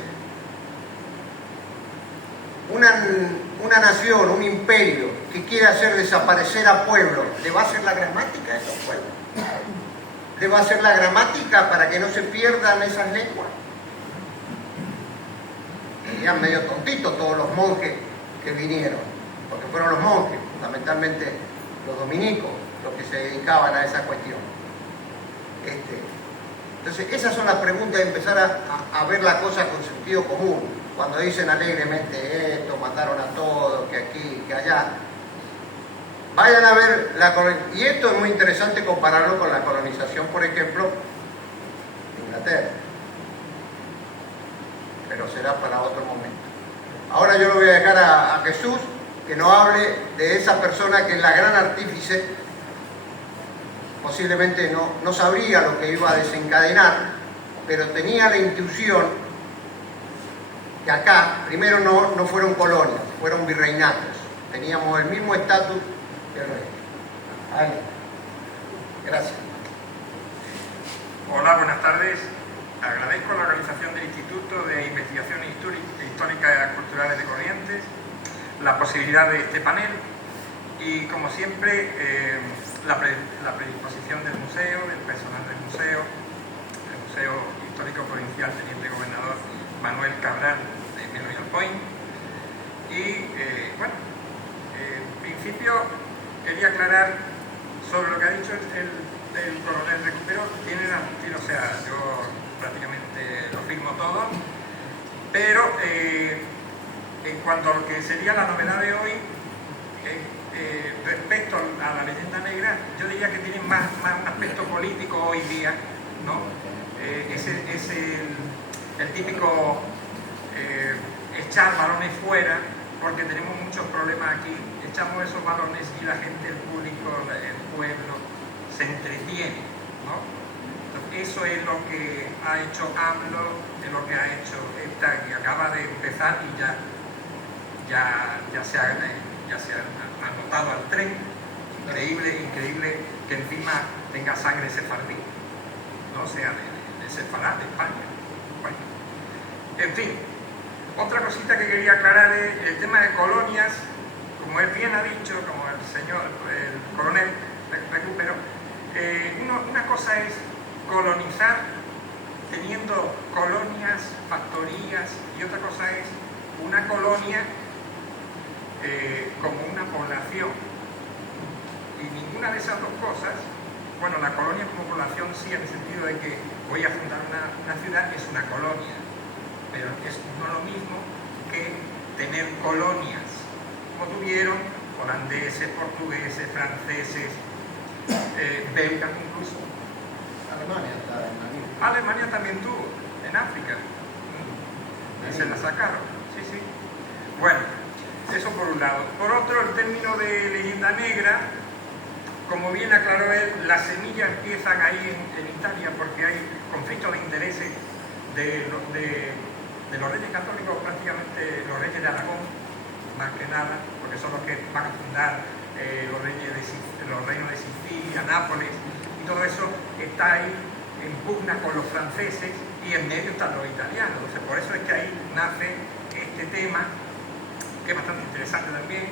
una nación, un imperio que quiere hacer desaparecer a pueblos, ¿le va a hacer la gramática a esos pueblos? ¿Le va a hacer la gramática para que no se pierdan esas lenguas? Serían medio tontitos todos los monjes que vinieron, porque fueron los monjes, fundamentalmente los dominicos, los que se dedicaban a esa cuestión. Entonces, esas son las preguntas de empezar a ver la cosa con sentido común. Cuando dicen alegremente esto, mataron a todos, que aquí, que allá. Vayan a ver y esto es muy interesante compararlo con la colonización, por ejemplo, de Inglaterra. Pero será para otro momento. Ahora yo lo voy a dejar a Jesús, que nos hable de esa persona que es la gran artífice. Posiblemente no sabría lo que iba a desencadenar, pero tenía la intuición que acá, primero no fueron colonias, fueron virreinatos. Teníamos el mismo estatus que el resto. Ahí. Gracias. Hola, buenas tardes. Agradezco a la organización del Instituto de Investigaciones Históricas y Culturales de Corrientes la posibilidad de este panel y, como siempre, la predisposición del museo, del personal del museo, el Museo Histórico Provincial Teniente Gobernador Manuel Cabral de Memorial Point. Y bueno, en principio quería aclarar sobre lo que ha dicho el coronel Recupero. O sea, yo prácticamente lo firmo todo, pero en cuanto a lo que sería la novedad de hoy, respecto a la leyenda negra, yo diría que tiene más un aspecto político hoy día, ¿no? Es el típico echar balones fuera, porque tenemos muchos problemas aquí. Echamos esos balones y la gente, el público, el pueblo, se entretiene, ¿no? Entonces, eso es lo que ha hecho AMLO, es lo que ha hecho esta, que acaba de empezar y ya se ha anotado al tren. Increíble que encima tenga sangre sefardí, no sea de Sefarad, de España. Bueno, en fin, otra cosita que quería aclarar es el tema de colonias. Como él bien ha dicho, como el coronel Recupero, una cosa es colonizar teniendo colonias, factorías, y otra cosa es una colonia como una población. Y ninguna de esas dos cosas, bueno, la colonia como población sí, en el sentido de que voy a fundar una ciudad, es una colonia, pero es no lo mismo que tener colonias, como tuvieron holandeses, portugueses, franceses, belgas incluso. Alemania también tuvo, en África, y se la sacaron. Sí, sí. Bueno, eso por un lado. Por otro, el término de leyenda negra, como bien aclaró él, las semillas empiezan ahí en Italia porque hay conflictos de intereses de los reyes católicos, prácticamente los reyes de Aragón, más que nada, porque son los que van a fundar los reinos de Sicilia, Nápoles, y todo eso está ahí en pugna con los franceses y en medio están los italianos. Entonces, por eso es que ahí nace este tema, que es bastante interesante también.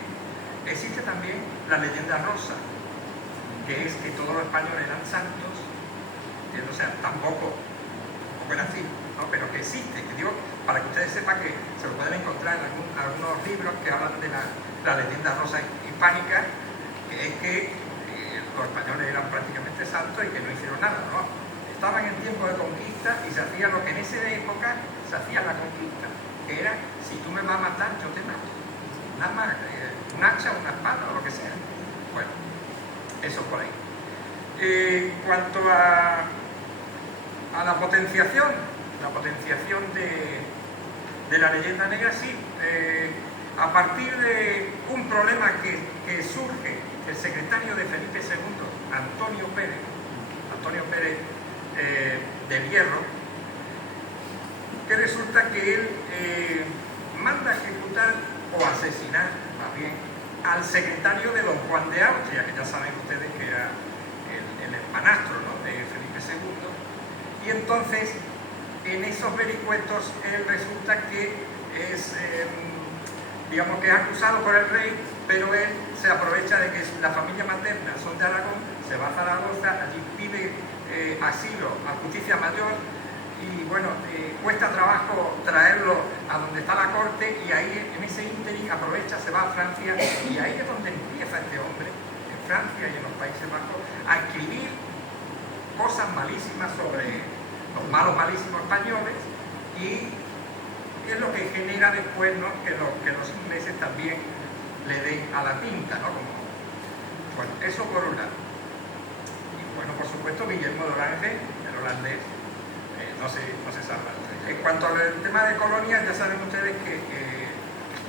Existe también la leyenda rosa, que es que todos los españoles eran santos, o sea, tampoco era así, ¿no? Pero que existe, que digo, para que ustedes sepan que se lo pueden encontrar en algunos libros que hablan de la leyenda rosa hispánica, que es que los españoles eran prácticamente santos y que no hicieron nada, ¿no? Estaban en tiempo de conquista y se hacía lo que en esa época se hacía la conquista, que era, si tú me vas a matar, yo te mato. Nada más, un hacha, una espada o lo que sea. Bueno, eso por ahí. En cuanto a la potenciación de la leyenda negra, sí, a partir de un problema que surge el secretario de Felipe II, Antonio Pérez del Hierro, que resulta que él manda ejecutar o asesinar, más bien, al secretario de don Juan de Austria, que ya saben ustedes que era el hermanastro, ¿no?, de Felipe II, y entonces en esos vericuetos él resulta que es, digamos que es acusado por el rey, pero él se aprovecha de que la familia materna son de Aragón, se va a Zaragoza, allí pide asilo a justicia mayor, y bueno, cuesta trabajo traerlo a donde está la corte, y ahí en ese ínterin aprovecha, se va a Francia, y ahí es donde empieza este hombre, en Francia y en los Países Bajos, a escribir cosas malísimas sobre los malos malísimos españoles, y es lo que genera después, ¿no?, que los ingleses también le den a la tinta, ¿no? Bueno, eso por un lado. Y bueno, por supuesto, Guillermo de Orange, el holandés, no se salva. En cuanto al tema de colonias, ya saben ustedes que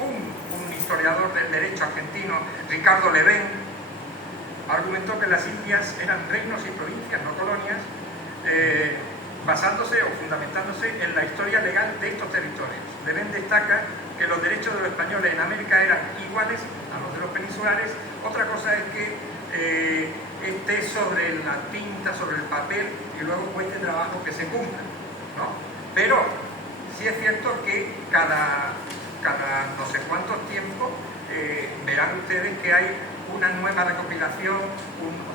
un historiador del derecho argentino, Ricardo Levén, argumentó que las Indias eran reinos y provincias, no colonias, basándose o fundamentándose en la historia legal de estos territorios. Levén destaca que los derechos de los españoles en América eran iguales a los de los peninsulares. Otra cosa es que esté sobre la tinta, sobre el papel, y luego cueste trabajo que se cumpla, ¿no? Pero sí es cierto que cada no sé cuántos tiempos verán ustedes que hay una nueva recopilación, un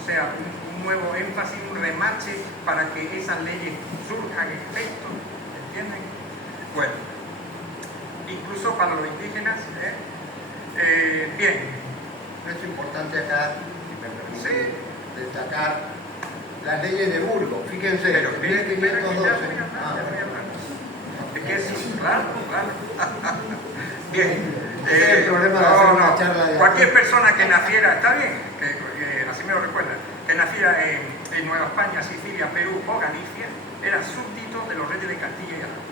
nuevo énfasis, un remache para que esas leyes surjan efectos, ¿entienden? Bueno, incluso para los indígenas, bien. Es importante acá, si me permite, destacar las leyes de Burgos. Fíjense, Pero, en 1512. Es que es claro. Bien. Ese es el problema de hacer una charla de Cualquier persona que naciera, está bien, que así me lo recuerdan, que naciera en Nueva España, Sicilia, Perú o Galicia, era súbdito de los reyes de Castilla y Aragón.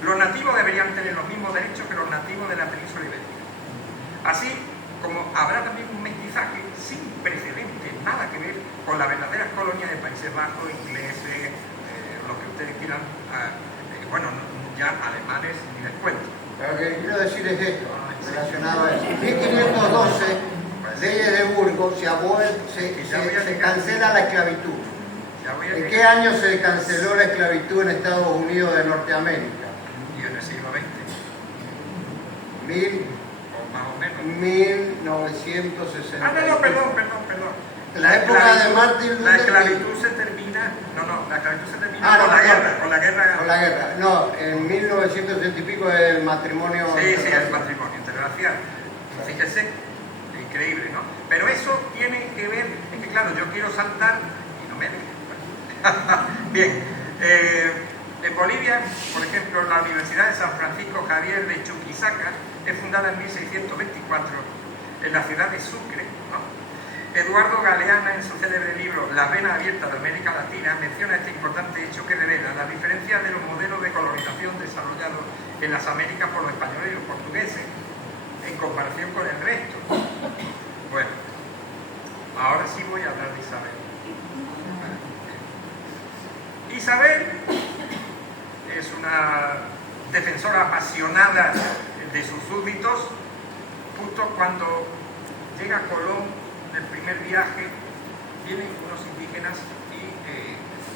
Los nativos deberían tener los mismos derechos que los nativos de la península ibérica. Así como habrá también un mestizaje sin precedentes, nada que ver con las verdaderas colonias de Países Bajos, ingleses, lo que ustedes quieran, ya alemanes ni les cuento. Pero lo que quiero decir es esto, relacionado a eso. En 1512, leyes de Burgos, se cancela la esclavitud. ¿En qué año se canceló la esclavitud en Estados Unidos de Norteamérica? Y en el siglo XX. O más o menos. 1960. Perdón. La época de Martin Luther La King. esclavitud se termina, la esclavitud se termina Ah, no, con la perdón. guerra. Con la guerra. No, en 1960 y pico el matrimonio. Sí, el matrimonio interracial. Fíjese, increíble, ¿no? Pero eso tiene que ver, es que claro, yo quiero saltar y no me dejan. Bien, en Bolivia, por ejemplo, la Universidad de San Francisco Javier de Chuquisaca es fundada en 1624 en la ciudad de Sucre, ¿no? Eduardo Galeana, en su célebre libro La vena abierta de América Latina, menciona este importante hecho que revela la diferencia de los modelos de colonización desarrollados en las Américas por los españoles y los portugueses, en comparación con el resto. Bueno, ahora sí voy a hablar de Isabel. Isabel es una defensora apasionada de sus súbditos. Justo cuando llega Colón en el primer viaje, vienen unos indígenas y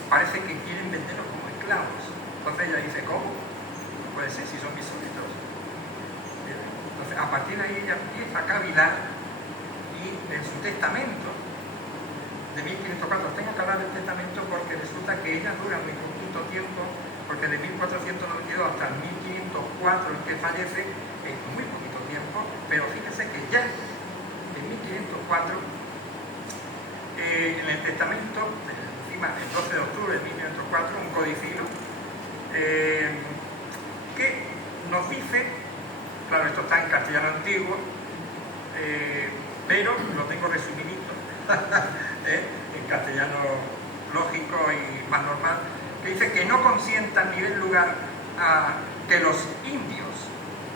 parece que quieren venderlos como esclavos. Entonces ella dice, ¿cómo? No puede ser si son mis súbditos. Entonces a partir de ahí ella empieza a cavilar y en su testamento de 1504, tengo que hablar del testamento porque resulta que ella dura muy poquito tiempo, porque de 1492 hasta el 1504 en que fallece es muy poquito tiempo, pero fíjense que ya en 1504 en el testamento, encima el 12 de octubre de 1504, un codicilo que nos dice, claro, esto está en castellano antiguo, pero lo tengo resumidito en castellano lógico y más normal, que dice que no consientan ni den lugar a que los indios,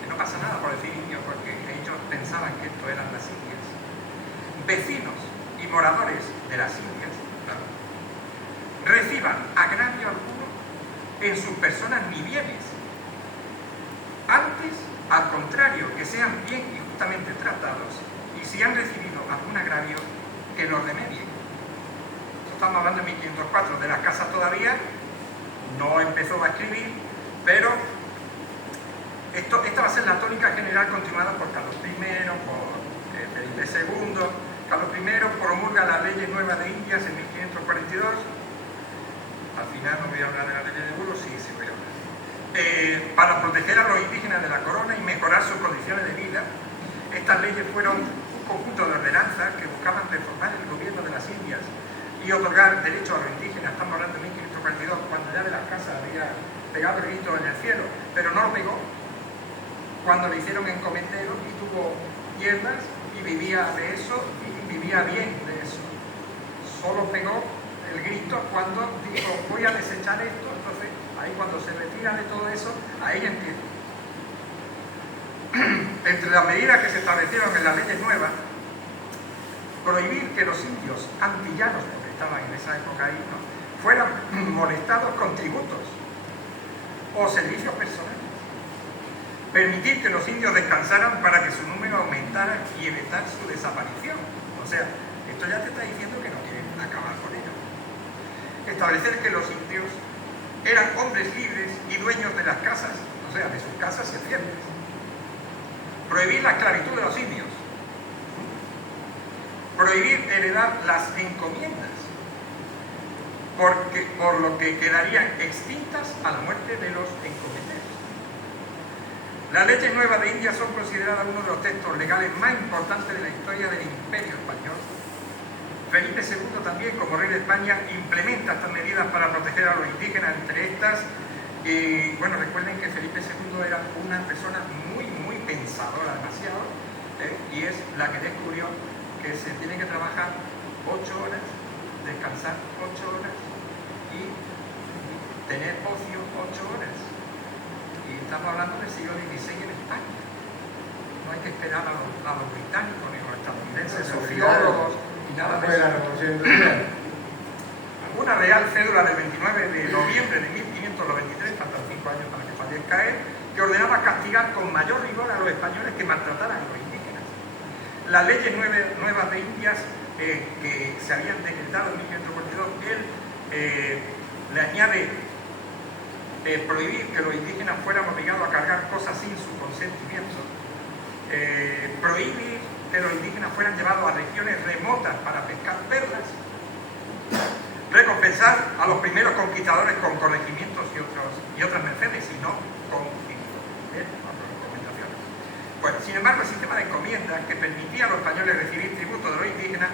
que no pasa nada por decir indios porque ellos pensaban que esto eran las Indias, vecinos y moradores de las Indias, claro, reciban agravio alguno en sus personas ni bienes. Antes, al contrario, que sean bien y justamente tratados, y si han recibido algún agravio, que lo remedien. Estamos hablando de 1504, de las casas todavía no empezó a escribir, pero esta va a ser la tónica general continuada por Carlos I, por Felipe II. Carlos I promulga las leyes nuevas de Indias en 1542. Al final no voy a hablar de la ley de Burgos, sí voy a hablar. Para proteger a los indígenas de la corona y mejorar sus condiciones de vida, estas leyes fueron un conjunto de ordenanzas que buscaban reformar el gobierno de las Indias y otorgar derechos a los indígenas. Estamos hablando de 1542, cuando ya de las casas había pegado el grito en el cielo, pero no lo pegó cuando le hicieron encomendero y tuvo tierras y vivía de eso y vivía bien de eso. Solo pegó el grito cuando dijo, voy a desechar esto. Entonces ahí cuando se retira de todo eso, ahí empieza. Entre las medidas que se establecieron en las leyes nuevas, prohibir que los indios antillanos, porque estaban en esa época ahí, ¿no?, fueran molestados con tributos o servicios personales. Permitir que los indios descansaran para que su número aumentara y evitar su desaparición. O sea, esto ya te está diciendo que no quieren acabar con ellos. Establecer que los indios eran hombres libres y dueños de las casas, o sea, de sus casas servidores. Prohibir la esclavitud de los indios. Prohibir heredar las encomiendas, por lo que quedarían extintas a la muerte de los encomenderos. Las leyes nuevas de India son consideradas uno de los textos legales más importantes de la historia del Imperio Español. Felipe II también, como rey de España, implementa estas medidas para proteger a los indígenas, entre estas. Y bueno, recuerden que Felipe II era una persona muy pensadora, demasiado, y es la que descubrió que se tiene que trabajar 8 horas, descansar 8 horas y tener ocio 8 horas. Y estamos hablando del siglo XVI en España. No hay que esperar a los británicos ni a los estadounidenses, sociólogos y nada de eso. Una real cédula del 29 de noviembre de 1593, faltan 5 años para que fallezca él, que ordenaba castigar con mayor rigor a los españoles que maltrataran a los indígenas. Las leyes nuevas de Indias que se habían decretado en 1542, él le añade prohibir que los indígenas fueran obligados a cargar cosas sin su consentimiento, prohibir que los indígenas fueran llevados a regiones remotas para pescar perlas, recompensar a los primeros conquistadores con corregimientos y otras mercedes, y no con recomendaciones. Bueno, sin embargo, el sistema de encomiendas que permitía a los españoles recibir tributo de los indígenas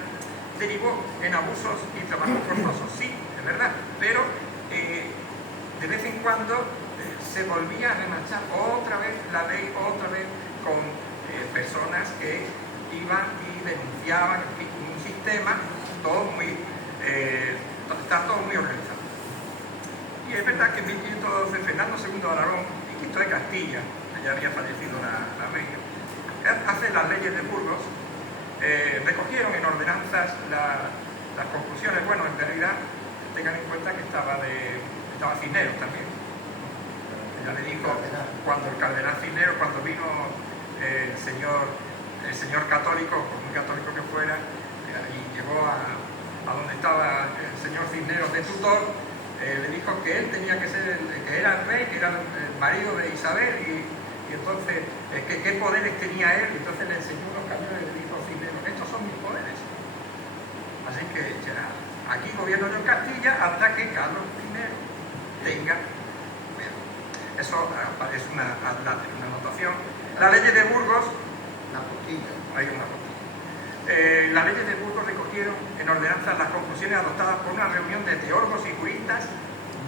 derivó en abusos y trabajos forzosos, sí, es verdad, pero de vez en cuando se volvía a remarchar otra vez la ley, otra vez con personas que iban y denunciaban, en fin, un sistema todo muy está todo muy organizado. Y es verdad que en 1512 Fernando II de Aragón Quito de Castilla, ya había fallecido la reina, hace las leyes de Burgos, recogieron en ordenanzas las conclusiones. Bueno, en realidad tengan en cuenta que estaba Cisneros también. Ya le dijo, cuando el cardenal Cisneros, cuando vino el señor católico, por muy católico que fuera, y llegó a donde estaba el señor Cisneros de tutor, le dijo que él tenía que ser, que era el rey, que era el marido de Isabel, y entonces, qué poderes tenía él. Entonces le enseñó los caminos y le dijo Cisneros, estos son mis poderes. Así que ya, aquí gobierno yo en Castilla hasta que Carlos I tenga. Eso es una anotación. Las leyes de Burgos, La postilla. hay una postilla. Las leyes de Burgos recogieron en ordenanzas las conclusiones adoptadas por una reunión de teólogos y juristas.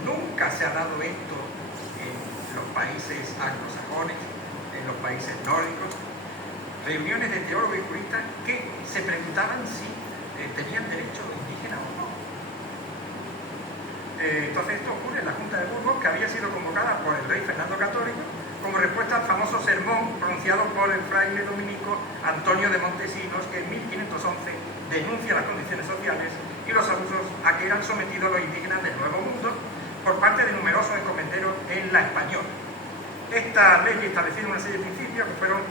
Nunca se ha dado esto en los países anglosajones, en los países nórdicos. Reuniones de teólogos y juristas que se preguntaban si tenían derecho indígena o no. Entonces esto ocurre en la Junta de Burgos, que había sido convocada por el rey Fernando Católico como respuesta al famoso sermón pronunciado por el fraile dominico Antonio de Montesinos, que en 1511 denuncia las condiciones sociales y los abusos a que eran sometidos los indígenas del Nuevo Mundo por parte de numerosos encomenderos en la Española. Esta ley establecieron una serie de principios que fueron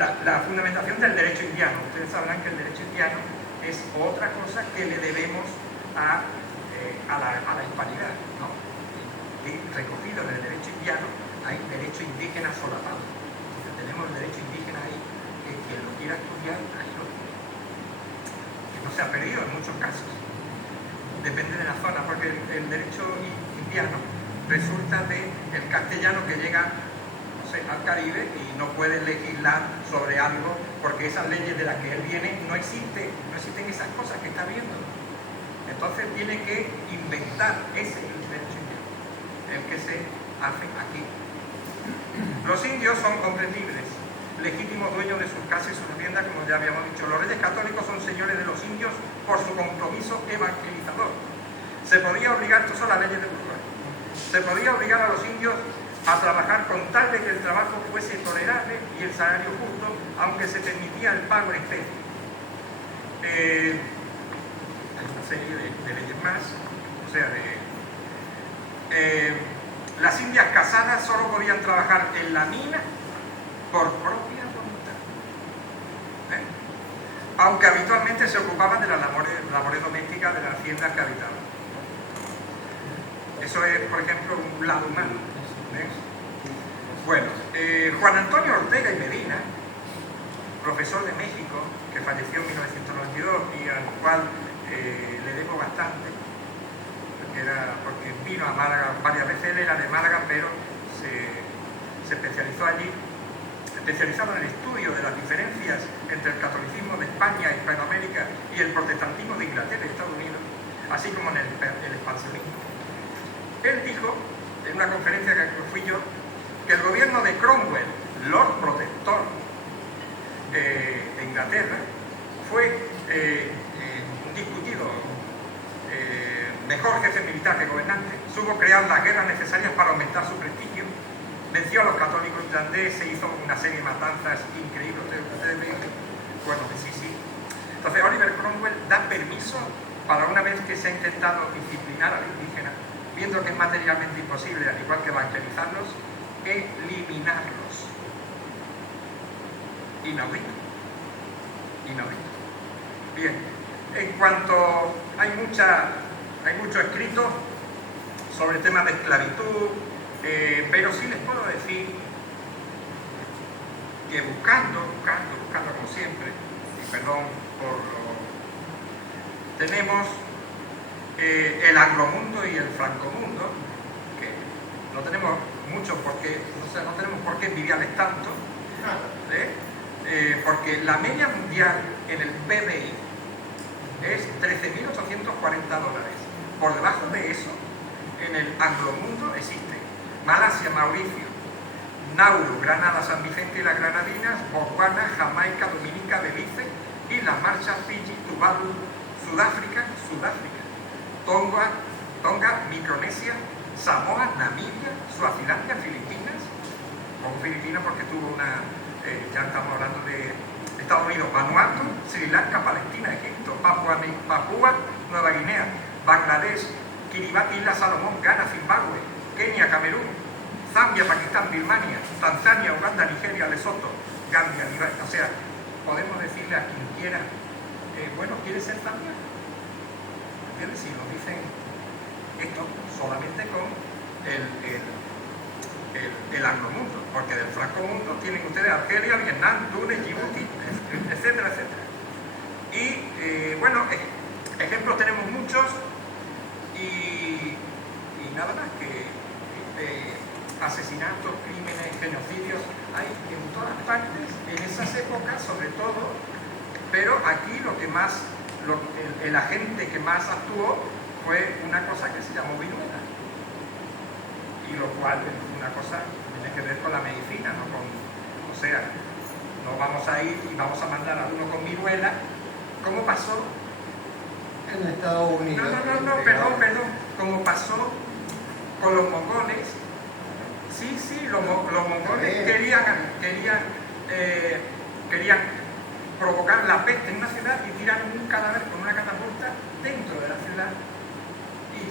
la fundamentación del derecho indiano. Ustedes sabrán que el derecho indiano es otra cosa que le debemos a la hispanidad, ¿no? Y recogido en el derecho indiano hay derecho indígena solapado. Entonces tenemos el derecho indígena ahí, que quien lo quiera estudiar, ahí lo tiene. Que no se ha perdido en muchos casos. Depende de la zona, porque el derecho indiano resulta del castellano que llega, no sé, al Caribe y no puede legislar sobre algo porque esas leyes de las que él viene no existen esas cosas que está viendo. Entonces tiene que inventar ese derecho indiano, el que se hace aquí. Los indios son hombres libres, legítimos dueños de sus casas y sus viviendas, como ya habíamos dicho. Los reyes católicos son señores de los indios por su compromiso evangelizador. Se podía obligar, esto son las leyes de Burgos, se podía obligar a los indios a trabajar con tal de que el trabajo fuese tolerable y el salario justo, aunque se permitía el pago en especie. Hay una serie de leyes más, o sea, las indias casadas solo podían trabajar en la mina por propia voluntad, aunque habitualmente se ocupaban de las labores domésticas de las haciendas que habitaban. Eso es, por ejemplo, un lado humano. Bueno, Juan Antonio Ortega y Medina, profesor de México, que falleció en 1992 y al cual le debo bastante, porque vino a Málaga varias veces. Él era de Málaga, pero se especializó allí, especializado en el estudio de las diferencias entre el catolicismo de España, Hispanoamérica y el protestantismo de Inglaterra y Estados Unidos, así como en el expansionismo. Él dijo, en una conferencia que fui yo, que el gobierno de Cromwell, Lord Protector de Inglaterra, fue un discutido mejor jefe militar que gobernante. Supo crear las guerras necesarias para aumentar su prestigio, venció a los católicos irlandeses, hizo una serie de matanzas increíbles. ¿Ustedes ven? Bueno, sí. Entonces Oliver Cromwell da permiso para, una vez que se ha intentado disciplinar a los indígenas, viendo que es materialmente imposible, al igual que evangelizarlos, eliminarlos. Inaudito. Bien, en cuanto hay mucho escrito sobre temas de esclavitud, pero sí les puedo decir que buscando como siempre, y perdón por lo... tenemos el anglomundo y el francomundo, que no tenemos mucho porque, no tenemos por qué envidiarles tanto, porque la media mundial en el PBI es $13.840. Por debajo de eso, en el anglomundo existen Malasia, Mauricio, Nauru, Granada, San Vicente y las Granadinas, Botswana, Jamaica, Dominica, Belice, Islas Marshall, Fiji, Tuvalu, Sudáfrica, Tonga, Micronesia, Samoa, Namibia, Suazilandia, Filipinas, como Filipinas porque tuvo una, ya estamos hablando de Estados Unidos, Vanuatu, Sri Lanka, Palestina, Egipto, Papúa Nueva Guinea, Bangladesh, Kiribati, Islas Salomón, Ghana, Zimbabue, Kenia, Camerún, Zambia, Pakistán, Birmania, Tanzania, Uganda, Nigeria, Lesoto, Gambia, Liberia. O sea, podemos decirle a quien quiera, bueno, ¿quiere ser Zambia? ¿Entiendes? Si nos dicen esto solamente con el anglomundo, porque del francomundo tienen ustedes Argelia, Vietnam, Túnez, Djibouti, etcétera, etcétera. Y bueno, ejemplos tenemos muchos y nada más que asesinatos, crímenes, genocidios hay en todas partes, en esas épocas sobre todo, pero aquí lo que más, el agente que más actuó fue una cosa que se llamó viruela, y lo cual es una cosa que tiene que ver con la medicina, no con, o sea, no vamos a ir y vamos a mandar a uno con viruela, ¿cómo pasó? En Estados Unidos. No, perdón, como pasó con los mongoles. Sí, los mongoles querían provocar la peste en una ciudad y tiraron un cadáver con una catapulta dentro de la ciudad y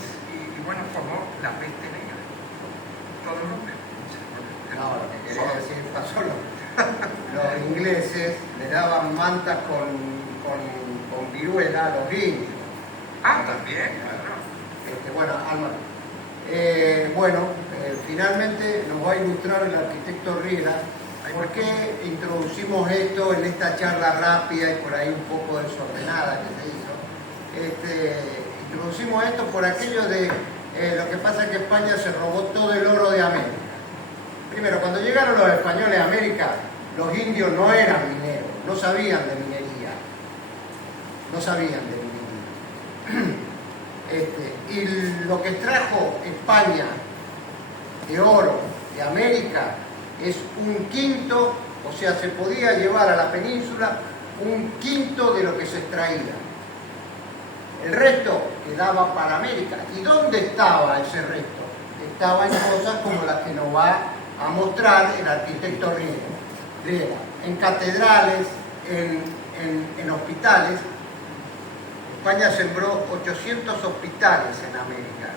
bueno, formó la peste negra. Todo el mundo. No, lo que quería decir pasó los ingleses le daban mantas con viruela a los indios. Ah, también. Bueno, Álvaro. Finalmente nos va a ilustrar el arquitecto Riera por qué introducimos esto en esta charla rápida y por ahí un poco desordenada que se hizo. Introducimos esto por aquello de lo que pasa es que España se robó todo el oro de América. Primero, cuando llegaron los españoles a América, los indios no eran mineros, no sabían de minería. Y lo que trajo España de oro de América es un quinto, o sea, se podía llevar a la península un quinto de lo que se extraía. El resto quedaba para América. ¿Y dónde estaba ese resto? Estaba en cosas como las que nos va a mostrar el arquitecto Riera, en catedrales, en hospitales. España sembró 800 hospitales en América.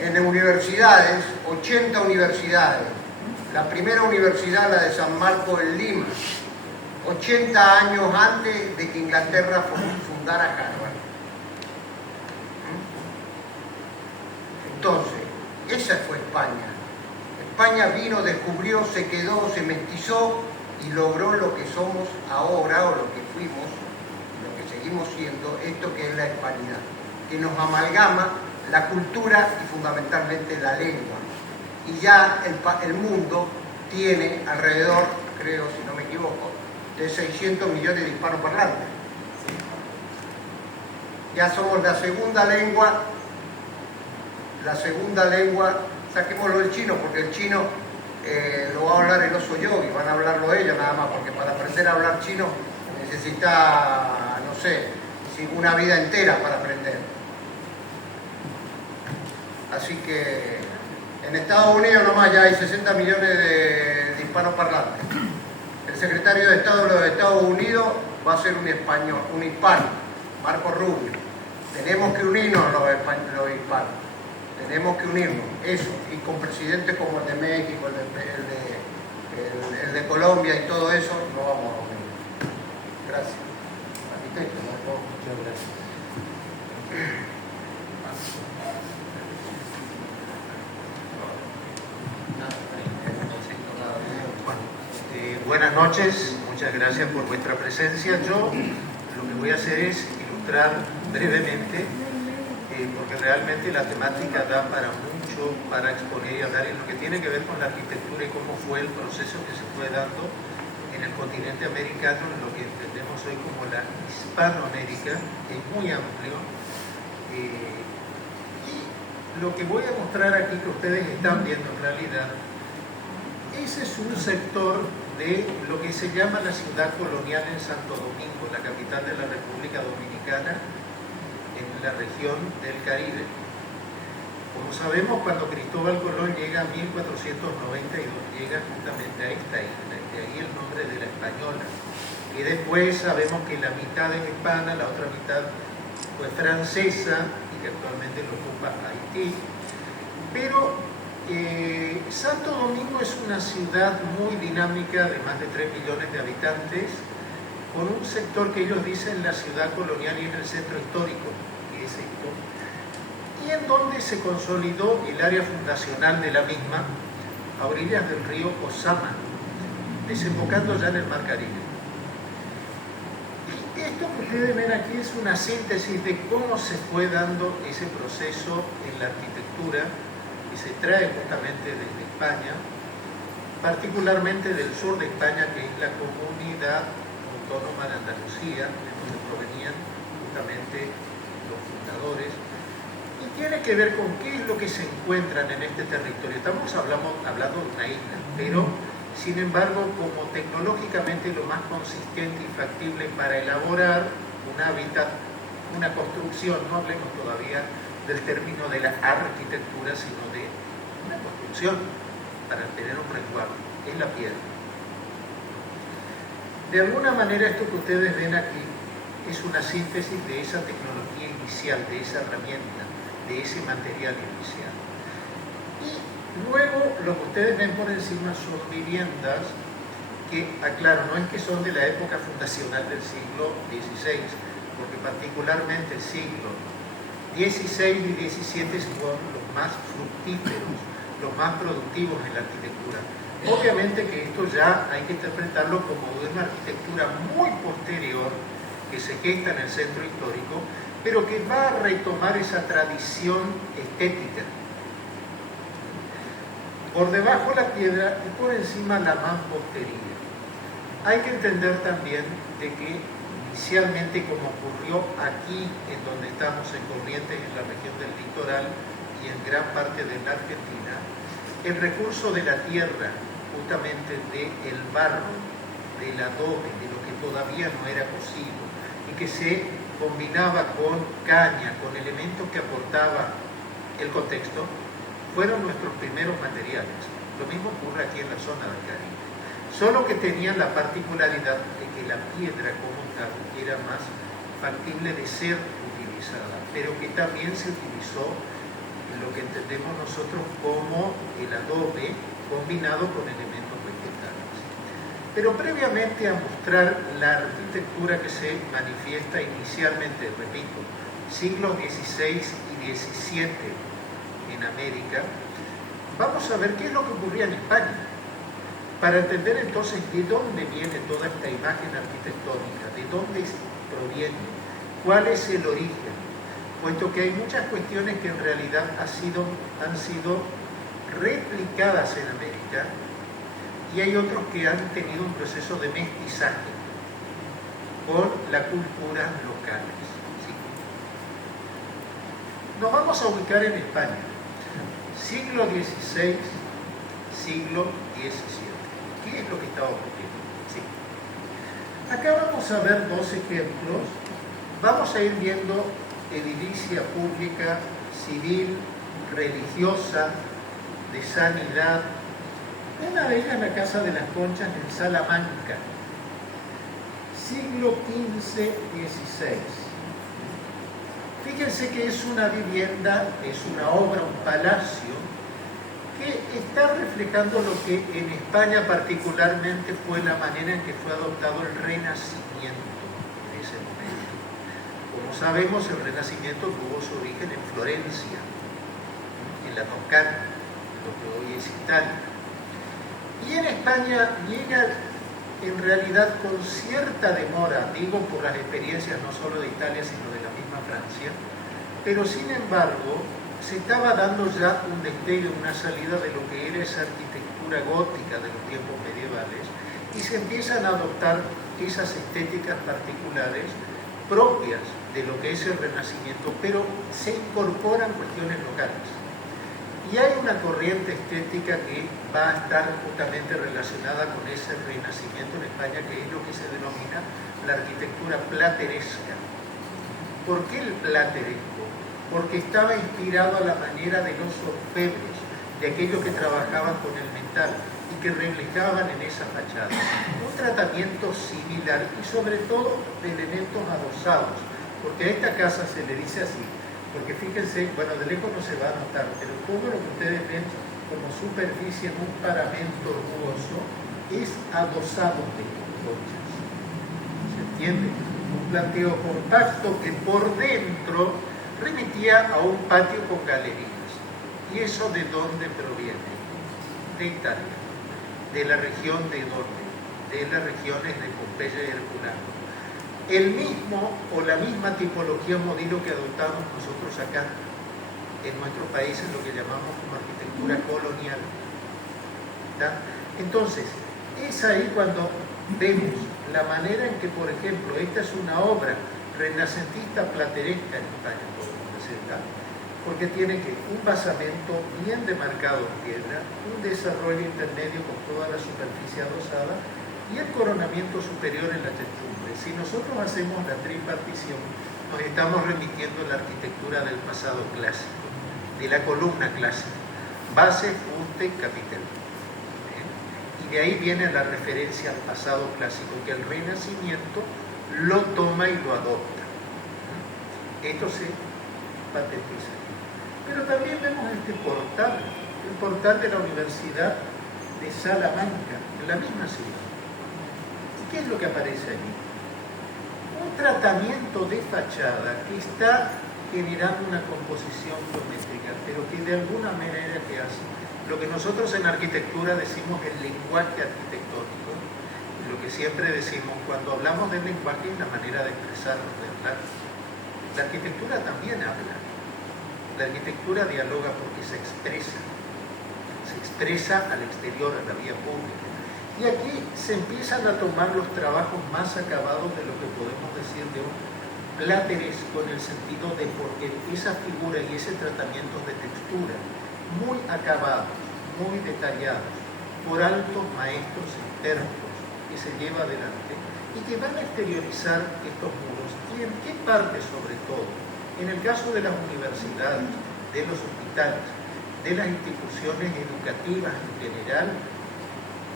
En universidades, 80 universidades. La primera universidad, la de San Marcos en Lima, 80 años antes de que Inglaterra fundara Harvard. Entonces, esa fue España. España vino, descubrió, se quedó, se mestizó y logró lo que somos ahora o lo que fuimos, lo que seguimos siendo, esto que es la hispanidad, que nos amalgama la cultura y fundamentalmente la lengua. Y ya el mundo tiene alrededor, creo si no me equivoco, de 600 millones de hispanoparlantes. Ya somos la segunda lengua, saquémoslo del chino, porque el chino lo va a hablar el oso yogi, van a hablarlo ellos nada más, porque para aprender a hablar chino necesita, no sé, una vida entera para aprender. Así que en Estados Unidos nomás ya hay 60 millones de hispanoparlantes. El secretario de Estado de los Estados Unidos va a ser un español, un hispano, Marco Rubio. Tenemos que unirnos los hispanos, tenemos que unirnos, eso, y con presidentes como el de México, el de Colombia y todo eso, no vamos a unir. Gracias. Arquitecto, muchas gracias. Buenas noches, muchas gracias por vuestra presencia. Yo lo que voy a hacer es ilustrar brevemente, porque realmente la temática da para mucho para exponer y hablar en lo que tiene que ver con la arquitectura y cómo fue el proceso que se fue dando en el continente americano, en lo que entendemos hoy como la Hispanoamérica, que es muy amplio. Y lo que voy a mostrar aquí, que ustedes están viendo en realidad, ese es un sector de lo que se llama la ciudad colonial en Santo Domingo, la capital de la República Dominicana, en la región del Caribe. Como sabemos, cuando Cristóbal Colón llega en 1492, llega justamente a esta isla, de ahí el nombre de la Española. Y después sabemos que la mitad es hispana, la otra mitad fue francesa y que actualmente lo ocupa Haití. Pero Santo Domingo es una ciudad muy dinámica de más de 3 millones de habitantes, con un sector que ellos dicen la ciudad colonial y es el centro histórico, que es esto, y en donde se consolidó el área fundacional de la misma a orillas del río Ozama, desembocando ya en el Mar Caribe. Y esto que ustedes ven aquí es una síntesis de cómo se fue dando ese proceso en la arquitectura que se trae justamente desde España, particularmente del sur de España, que es la Comunidad Autónoma de Andalucía, de donde provenían justamente los fundadores. Y tiene que ver con qué es lo que se encuentran en este territorio. Estamos hablando de una isla, pero sin embargo, como tecnológicamente lo más consistente y factible para elaborar un hábitat, una construcción, no hablemos todavía del término de la arquitectura, sino de una construcción para tener un resguardo, es la piedra. De alguna manera esto que ustedes ven aquí es una síntesis de esa tecnología inicial, de esa herramienta, de ese material inicial. Y luego lo que ustedes ven por encima son viviendas que, aclaro, no es que son de la época fundacional del siglo XVI, porque particularmente el siglo XVI y XVII son los más fructíferos, los más productivos en la arquitectura. Obviamente que esto ya hay que interpretarlo como una arquitectura muy posterior que se gesta en el centro histórico, pero que va a retomar esa tradición estética. Por debajo la piedra y por encima la mampostería. Hay que entender también de que inicialmente, como ocurrió aquí en donde estamos en Corrientes, en la región del litoral y en gran parte de la Argentina, el recurso de la tierra, justamente del barro, del adobe, de lo que todavía no era posible y que se combinaba con caña, con elementos que aportaba el contexto, fueron nuestros primeros materiales. Lo mismo ocurre aquí en la zona del Caribe. Solo que tenían la particularidad de que la piedra como tal era más factible de ser utilizada, pero que también se utilizó en lo que entendemos nosotros como el adobe combinado con elementos vegetales. Pero previamente a mostrar la arquitectura que se manifiesta inicialmente, repito, siglos XVI y XVII en América, vamos a ver qué es lo que ocurría en España, para entender entonces de dónde viene toda esta imagen arquitectónica, de dónde proviene, cuál es el origen, puesto que hay muchas cuestiones que en realidad han sido replicadas en América y hay otros que han tenido un proceso de mestizaje con la cultura locales. ¿Sí? Nos vamos a ubicar en España, siglo XVI, siglo XVII. ¿Qué es lo que estaba ocurriendo? Sí. Acá vamos a ver dos ejemplos. Vamos a ir viendo edilicia pública, civil, religiosa, de sanidad. Una de ellas la Casa de las Conchas en Salamanca, siglo XV-XVI. Fíjense que es una vivienda, es una obra, un palacio, que está reflejando lo que en España particularmente fue la manera en que fue adoptado el Renacimiento en ese momento. Como sabemos, el Renacimiento tuvo su origen en Florencia, en la Toscana, lo que hoy es Italia. Y en España llega en realidad con cierta demora, digo por las experiencias no solo de Italia, sino de la misma Francia, pero sin embargo se estaba dando ya un destello, una salida de lo que era esa arquitectura gótica de los tiempos medievales y se empiezan a adoptar esas estéticas particulares propias de lo que es el Renacimiento, pero se incorporan cuestiones locales. Y hay una corriente estética que va a estar justamente relacionada con ese Renacimiento en España, que es lo que se denomina la arquitectura plateresca. ¿Por qué el plateresco? porque estaba inspirado a la manera de los orfebres, de aquellos que trabajaban con el metal y que reflejaban en esa fachada un tratamiento similar y sobre todo de elementos adosados, porque a esta casa se le dice así, porque fíjense, bueno, de lejos no se va a notar, pero todo lo que ustedes ven como superficie en un paramento rugoso es adosado de conchas. ¿Se entiende? Un planteo compacto que por dentro remitía a un patio con galerías. ¿Y eso de dónde proviene? De Italia, de la región de dónde? De las regiones de Pompeya y Herculano. El mismo o la misma tipología modelo que adoptamos nosotros acá en nuestro país en lo que llamamos como arquitectura colonial. ¿Está? Entonces, es ahí cuando vemos la manera en que, por ejemplo, esta es una obra renacentista plateresca en España, podemos decir, ¿verdad? Porque tiene que un basamento bien demarcado en piedra, un desarrollo intermedio con toda la superficie adosada y el coronamiento superior en la techumbre. Si nosotros hacemos la tripartición, nos estamos remitiendo a la arquitectura del pasado clásico, de la columna clásica, base, fuste, capitel. Y de ahí viene la referencia al pasado clásico, que el Renacimiento lo toma y lo adopta. Esto se patentiza. Pero también vemos este portal, el portal de la Universidad de Salamanca, en la misma ciudad. ¿Y qué es lo que aparece allí? Un tratamiento de fachada que está generando una composición geométrica, pero que de alguna manera que hace lo que nosotros en arquitectura decimos el lenguaje arquitectónico, lo que siempre decimos cuando hablamos del lenguaje es la manera de expresarnos, de hablar. La arquitectura también habla. La arquitectura dialoga porque se expresa al exterior, a la vía pública. Y aquí se empiezan a tomar los trabajos más acabados de lo que podemos decir de un plateresco, en el sentido de porque esa figura y ese tratamiento de textura muy acabados, muy detallados, por altos maestros expertos que se lleva adelante y que van a exteriorizar estos muros. ¿Y en qué parte sobre todo? En el caso de las universidades, de los hospitales, de las instituciones educativas en general,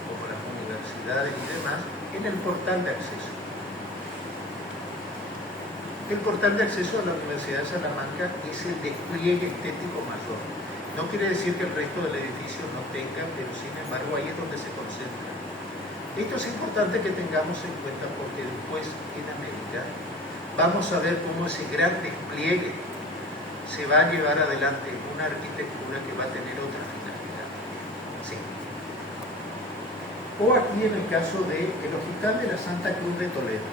como las universidades y demás, en el portal de acceso. El portal de acceso a la Universidad de Salamanca es el despliegue estético mayor. No quiere decir que el resto del edificio no tenga, pero sin embargo ahí es donde se concentra. Esto es importante que tengamos en cuenta porque después en América vamos a ver cómo ese gran despliegue se va a llevar adelante una arquitectura que va a tener otra finalidad. Sí. O aquí en el caso del Hospital de la Santa Cruz de Toledo,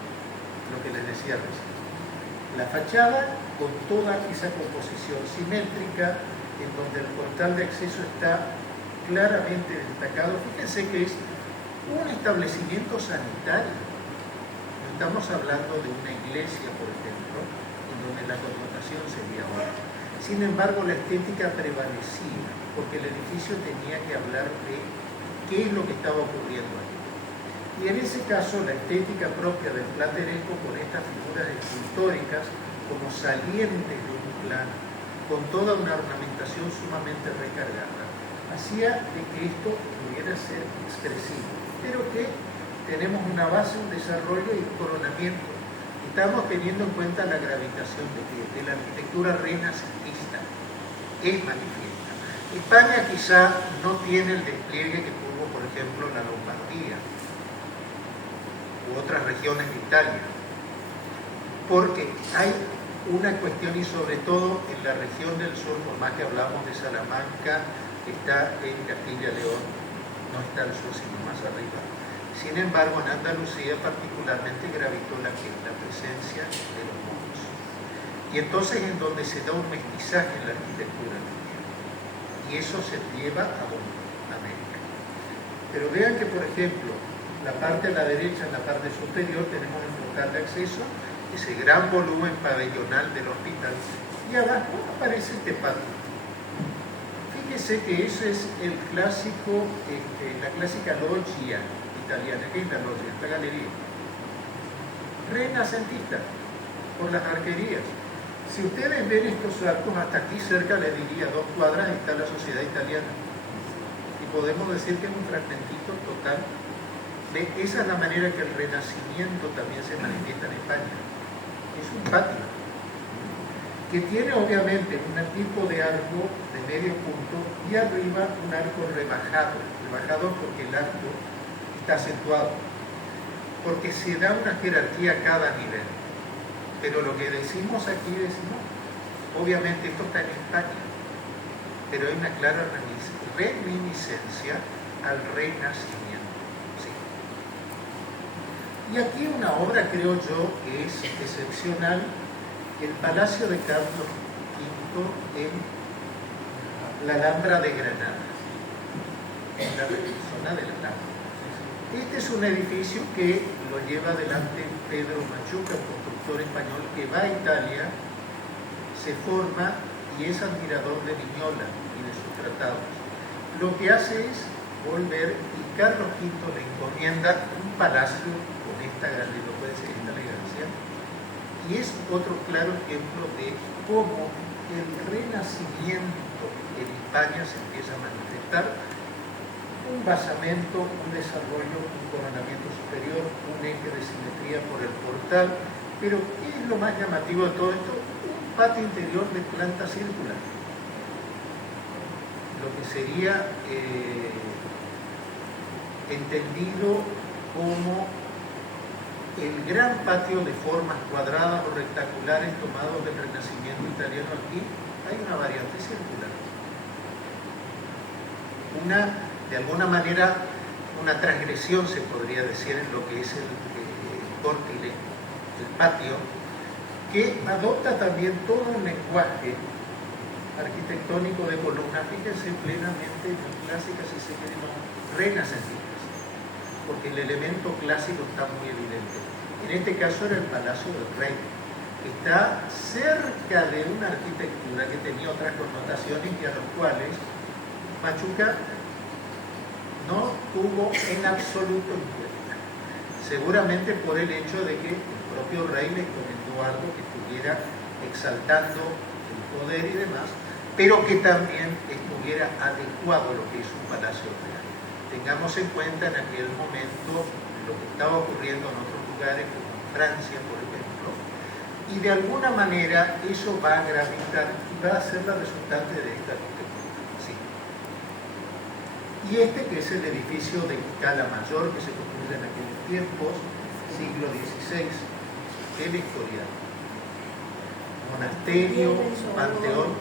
lo que les decía recién. La fachada con toda esa composición simétrica en donde el portal de acceso está claramente destacado. Fíjense que es un establecimiento sanitario. No estamos hablando de una iglesia, por ejemplo, en donde la connotación sería otra. Sin embargo, la estética prevalecía, porque el edificio tenía que hablar de qué es lo que estaba ocurriendo allí. Y en ese caso, la estética propia del plateresco, con estas figuras escultóricas como salientes de un plano, con toda una ornamentación sumamente recargada, hacía de que esto pudiera ser expresivo, pero que tenemos una base, un desarrollo y un coronamiento. Estamos teniendo en cuenta la gravitación de la arquitectura renacentista, es manifiesta. España quizá no tiene el despliegue que tuvo, por ejemplo, la Lombardía u otras regiones de Italia, porque hay una cuestión, y sobre todo en la región del sur, por más que hablamos de Salamanca, está en Castilla y León, no está al sur sino más arriba. Sin embargo, en Andalucía particularmente gravitó la presencia de los moros. Y entonces en donde se da un mestizaje en la arquitectura también. Y eso se lleva a América. Pero vean que, por ejemplo, la parte a la derecha, en la parte superior, tenemos el portal de acceso, ese gran volumen pabellonal del hospital, y abajo aparece este patio. Fíjese que ese es el clásico, la clásica loggia italiana. ¿Qué es la loggia? La galería renacentista, por las arquerías. Si ustedes ven estos arcos, hasta aquí cerca, les diría 2 cuadras, está la Sociedad Italiana. Y podemos decir que es un fragmentito total. Esa es la manera que el Renacimiento también se manifiesta en España. Es un patio que tiene obviamente un tipo de arco de medio punto y arriba un arco rebajado porque el arco está acentuado, porque se da una jerarquía a cada nivel. Pero lo que decimos aquí, obviamente esto está en España, pero hay una clara reminiscencia al Renacimiento. ¿Sí? Y aquí una obra, creo yo, que es excepcional, el Palacio de Carlos V en la Alhambra de Granada, en la zona de la Alhambra. Este es un edificio que lo lleva adelante Pedro Machuca, un constructor español que va a Italia, se forma y es admirador de Viñola y de sus tratados. Lo que hace es volver y Carlos V le encomienda un palacio con esta grandilocuencia y esta elegancia. Y es otro claro ejemplo de cómo el Renacimiento en España se empieza a manifestar. Un basamento, un desarrollo, un coronamiento superior, un eje de simetría por el portal. Pero, ¿qué es lo más llamativo de todo esto? Un patio interior de planta circular. Lo que sería entendido como el gran patio de formas cuadradas o rectangulares tomados del Renacimiento italiano. Aquí hay una variante circular. De alguna manera, una transgresión se podría decir en lo que es el córtile, el patio, que adopta también todo un lenguaje arquitectónico de columnas, fíjense, plenamente clásicas y se quieren renacentistas, porque el elemento clásico está muy evidente. En este caso era el Palacio del Rey, que está cerca de una arquitectura que tenía otras connotaciones y a los cuales Machuca no tuvo en absoluto en cuenta. Seguramente por el hecho de que el propio rey le encomendó algo que estuviera exaltando el poder y demás, pero que también estuviera adecuado a lo que es un palacio real. Tengamos en cuenta en aquel momento lo que estaba ocurriendo en otros lugares, como en Francia, por ejemplo, y de alguna manera eso va a gravitar y va a ser la resultante de esta arquitectura. Sí. Y este que es el edificio de escala mayor que se construye en aquellos tiempos, siglo XVI, el historial. Monasterio, panteón.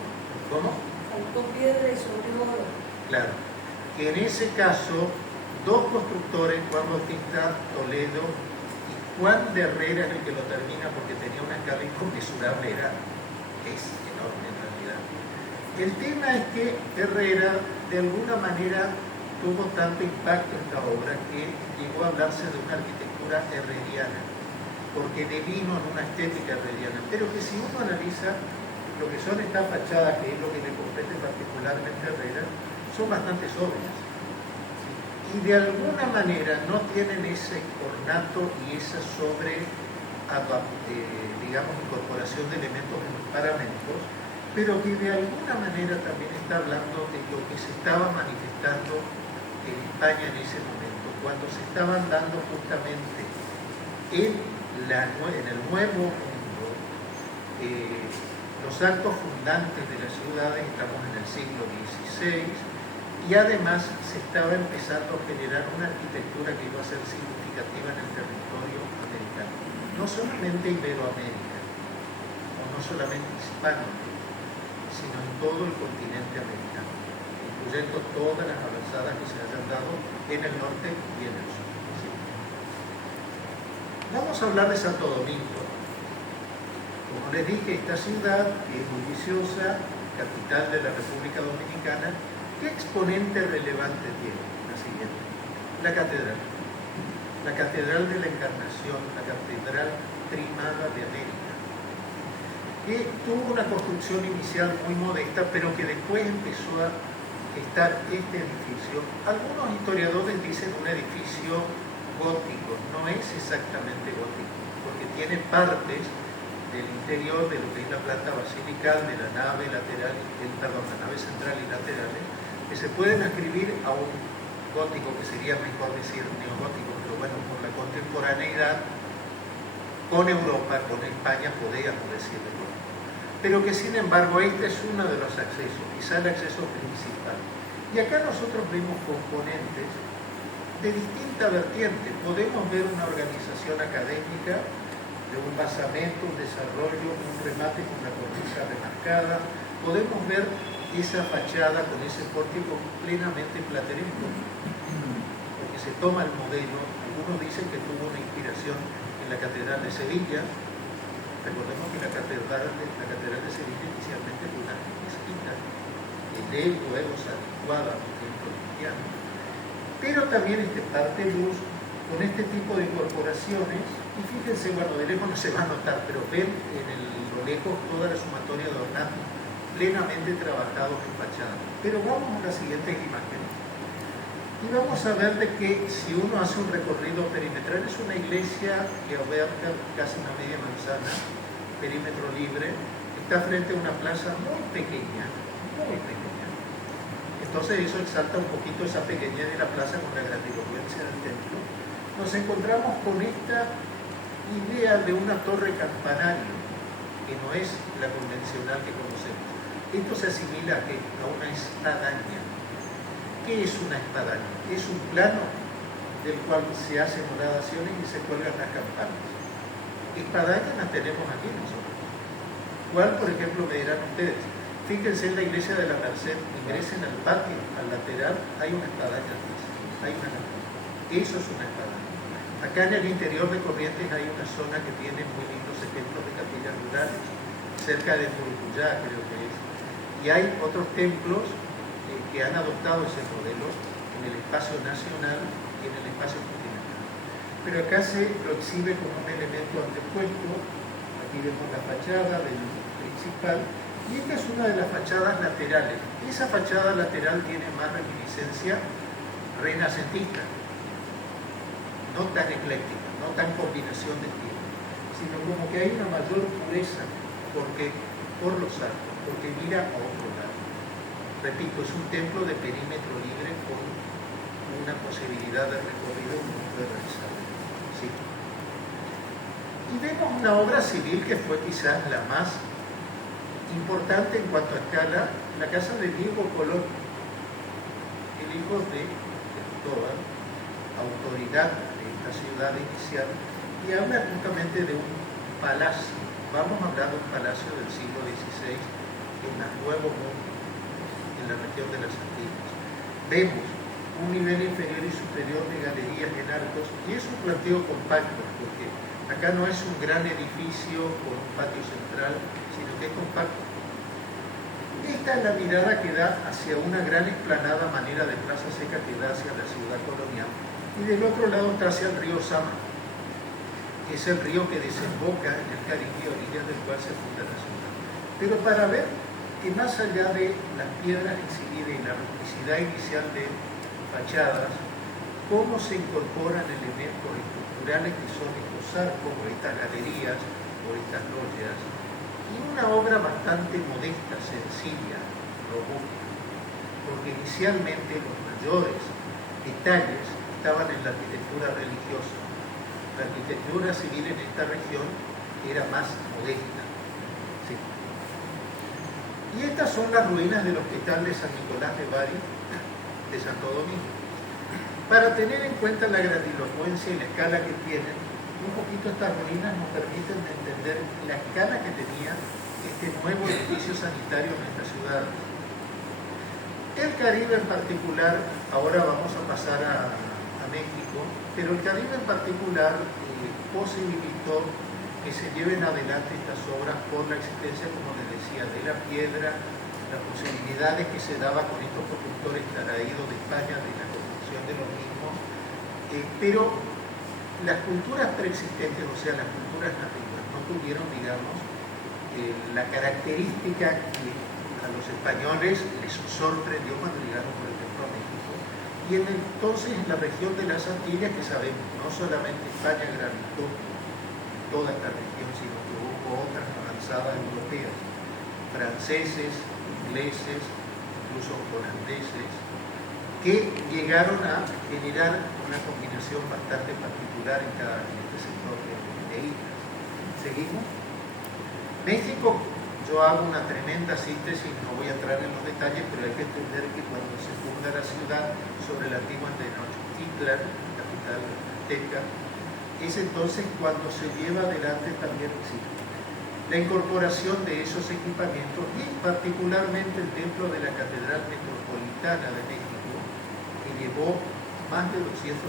¿Cómo? Faltó piedra y sobre oro. Claro. Que en ese caso, 2 constructores, Juan Bautista Toledo y Juan de Herrera, es el que lo termina porque tenía una escala inconmensurable, es enorme en realidad. El tema es que Herrera, de alguna manera, tuvo tanto impacto en esta obra que llegó a hablarse de una arquitectura herreriana, porque devino en una estética herreriana. Pero que si uno analiza lo que son estas fachadas, que es lo que le compete particularmente a Herrera, son bastante sobrias. Y de alguna manera no tienen ese ornato y esa incorporación de elementos en los paramentos, pero que de alguna manera también está hablando de lo que se estaba manifestando en España en ese momento, cuando se estaban dando justamente en el nuevo mundo los actos fundantes de las ciudades. Estamos en el siglo XVI y además se estaba empezando a generar una arquitectura que iba a ser significativa en el territorio americano, no solamente Iberoamérica o no solamente Hispanoamérica, sino en todo el continente americano, incluyendo todas las avanzadas que se hayan dado en el norte y en el sur. ¿Sí? Vamos a hablar de Santo Domingo. Como les dije, esta ciudad, que es muy viciosa, capital de la República Dominicana, ¿qué exponente relevante tiene? La siguiente: la catedral. La Catedral de la Encarnación, la Catedral Primada de América, que tuvo una construcción inicial muy modesta, pero que después empezó a estar este edificio. Algunos historiadores dicen un edificio gótico, no es exactamente gótico, porque tiene partes de del interior de lo que es la planta basilical, de la nave lateral, la nave central y laterales, que se pueden ascribir a un gótico, que sería mejor decir neogótico, pero bueno, por la contemporaneidad con Europa, con España, podríamos decirlo. Pero que sin embargo este es uno de los accesos, quizá el acceso principal. Y acá nosotros vemos componentes de distinta vertiente. Podemos ver una organización académica de un basamento, un desarrollo, un remate con una cornisa remarcada. Podemos ver esa fachada con ese pórtico plenamente plateresco, porque se toma el modelo. Algunos dicen que tuvo una inspiración en la Catedral de Sevilla. Recordemos que la Catedral de Sevilla inicialmente fue una mezquita, y luego se adecuada a un templo cristiano. Pero también parte luz con este tipo de incorporaciones, y fíjense, bueno, de lejos no se va a notar, pero ven lo lejos toda la sumatoria de ornatos plenamente trabajados en fachada. Pero vamos a las siguientes imágenes. Y vamos a ver de que si uno hace un recorrido perimetral, es una iglesia que abarca casi una media manzana, perímetro libre, está frente a una plaza muy pequeña, muy pequeña. Entonces eso exalta un poquito esa pequeñez de la plaza con la grandilocuencia del templo. Nos encontramos con esta idea de una torre campanario, que no es la convencional que conocemos. Esto se asimila a una espadaña. ¿Qué es una espadaña? Es un plano del cual se hacen horadaciones y se cuelgan las campanas. Espadañas las tenemos aquí nosotros. ¿Cuál, por ejemplo, me dirán ustedes? Fíjense en la iglesia de la Merced, ingresen al patio, al lateral, hay una espadaña. Hay una campana. Eso es una espadaña. Acá en el interior de Corrientes hay una zona que tiene muy lindos ejemplos de capillas rurales, cerca de Muruyá, creo que es. Y hay otros templos que han adoptado ese modelo en el espacio nacional y en el espacio continental. Pero acá se lo exhibe como un elemento antepuesto. Aquí vemos la fachada del principal, y esta es una de las fachadas laterales. Esa fachada lateral tiene más reminiscencia renacentista, no tan ecléctica, no tan combinación de estilos, sino como que hay una mayor pureza por los arcos, porque mira a otro lado. Repito, es un templo de perímetro libre con una posibilidad de recorrido muy realizable. ¿Sí? Y vemos una obra civil que fue quizás la más importante en cuanto a escala, la casa de Diego Colón, el hijo de Cristóbal, autoridad de esta ciudad inicial, y habla justamente de un palacio. Vamos a hablar de un palacio del siglo XVI en el Nuevo Mundo, en la región de las Antillas. Vemos un nivel inferior y superior de galerías en arcos, y es un planteo compacto, porque acá no es un gran edificio con un patio central, sino que es compacto. Esta es la mirada que da hacia una gran explanada manera de plaza seca que da hacia la ciudad colonial, y del otro lado está hacia el río Sama, que es el río que desemboca en el Caribe, a orillas del cual se funda la ciudad. Pero para ver que más allá de las piedras exhibidas y la rusticidad inicial de fachadas, cómo se incorporan elementos estructurales que son estos arcos, o estas galerías, o estas logias, y una obra bastante modesta, sencilla, robusta, porque inicialmente los mayores detalles estaban en la arquitectura religiosa. La arquitectura civil en esta región era más modesta. Sí. Y estas son las ruinas del Hospital de San Nicolás de Bari, de Santo Domingo. Para tener en cuenta la grandilocuencia y la escala que tienen, un poquito estas ruinas nos permiten entender la escala que tenía este nuevo edificio sanitario en esta ciudad. El Caribe en particular, ahora vamos a pasar a México, pero el Caribe en particular posibilitó que se lleven adelante estas obras por la existencia, como les decía, de la piedra, las posibilidades que se daba con estos constructores traídos de España, de la construcción de los mismos, pero las culturas preexistentes, o sea, las culturas nativas, no tuvieron, digamos, la característica que a los españoles les sorprendió cuando llegaron, por ejemplo, a México. Y entonces en la región de las Antillas, que sabemos, no solamente España gravitó toda esta región, sino que hubo otras avanzadas europeas, franceses, ingleses, incluso holandeses, que llegaron a generar una combinación bastante particular en este sector de islas. ¿Seguimos? México, yo hago una tremenda síntesis, no voy a entrar en los detalles, pero hay que entender que cuando se funda la ciudad sobre la antigua Tenochtitlan, capital azteca, es entonces cuando se lleva adelante también la incorporación de esos equipamientos y particularmente el templo de la Catedral Metropolitana de México, que llevó más de 250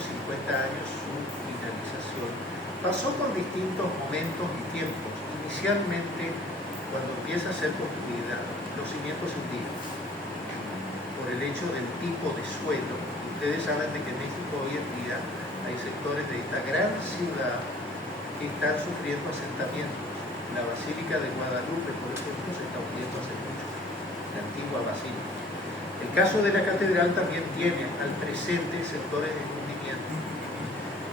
años su finalización. Pasó por distintos momentos y tiempos. Inicialmente, cuando empieza a ser construida, los cimientos se hundían por el hecho del tipo de suelo. Ustedes saben de que en México hoy en día hay sectores de esta gran ciudad que están sufriendo asentamientos. La Basílica de Guadalupe, por ejemplo, se está hundiendo hace mucho, la antigua basílica. El caso de la catedral también tiene al presente sectores de hundimiento,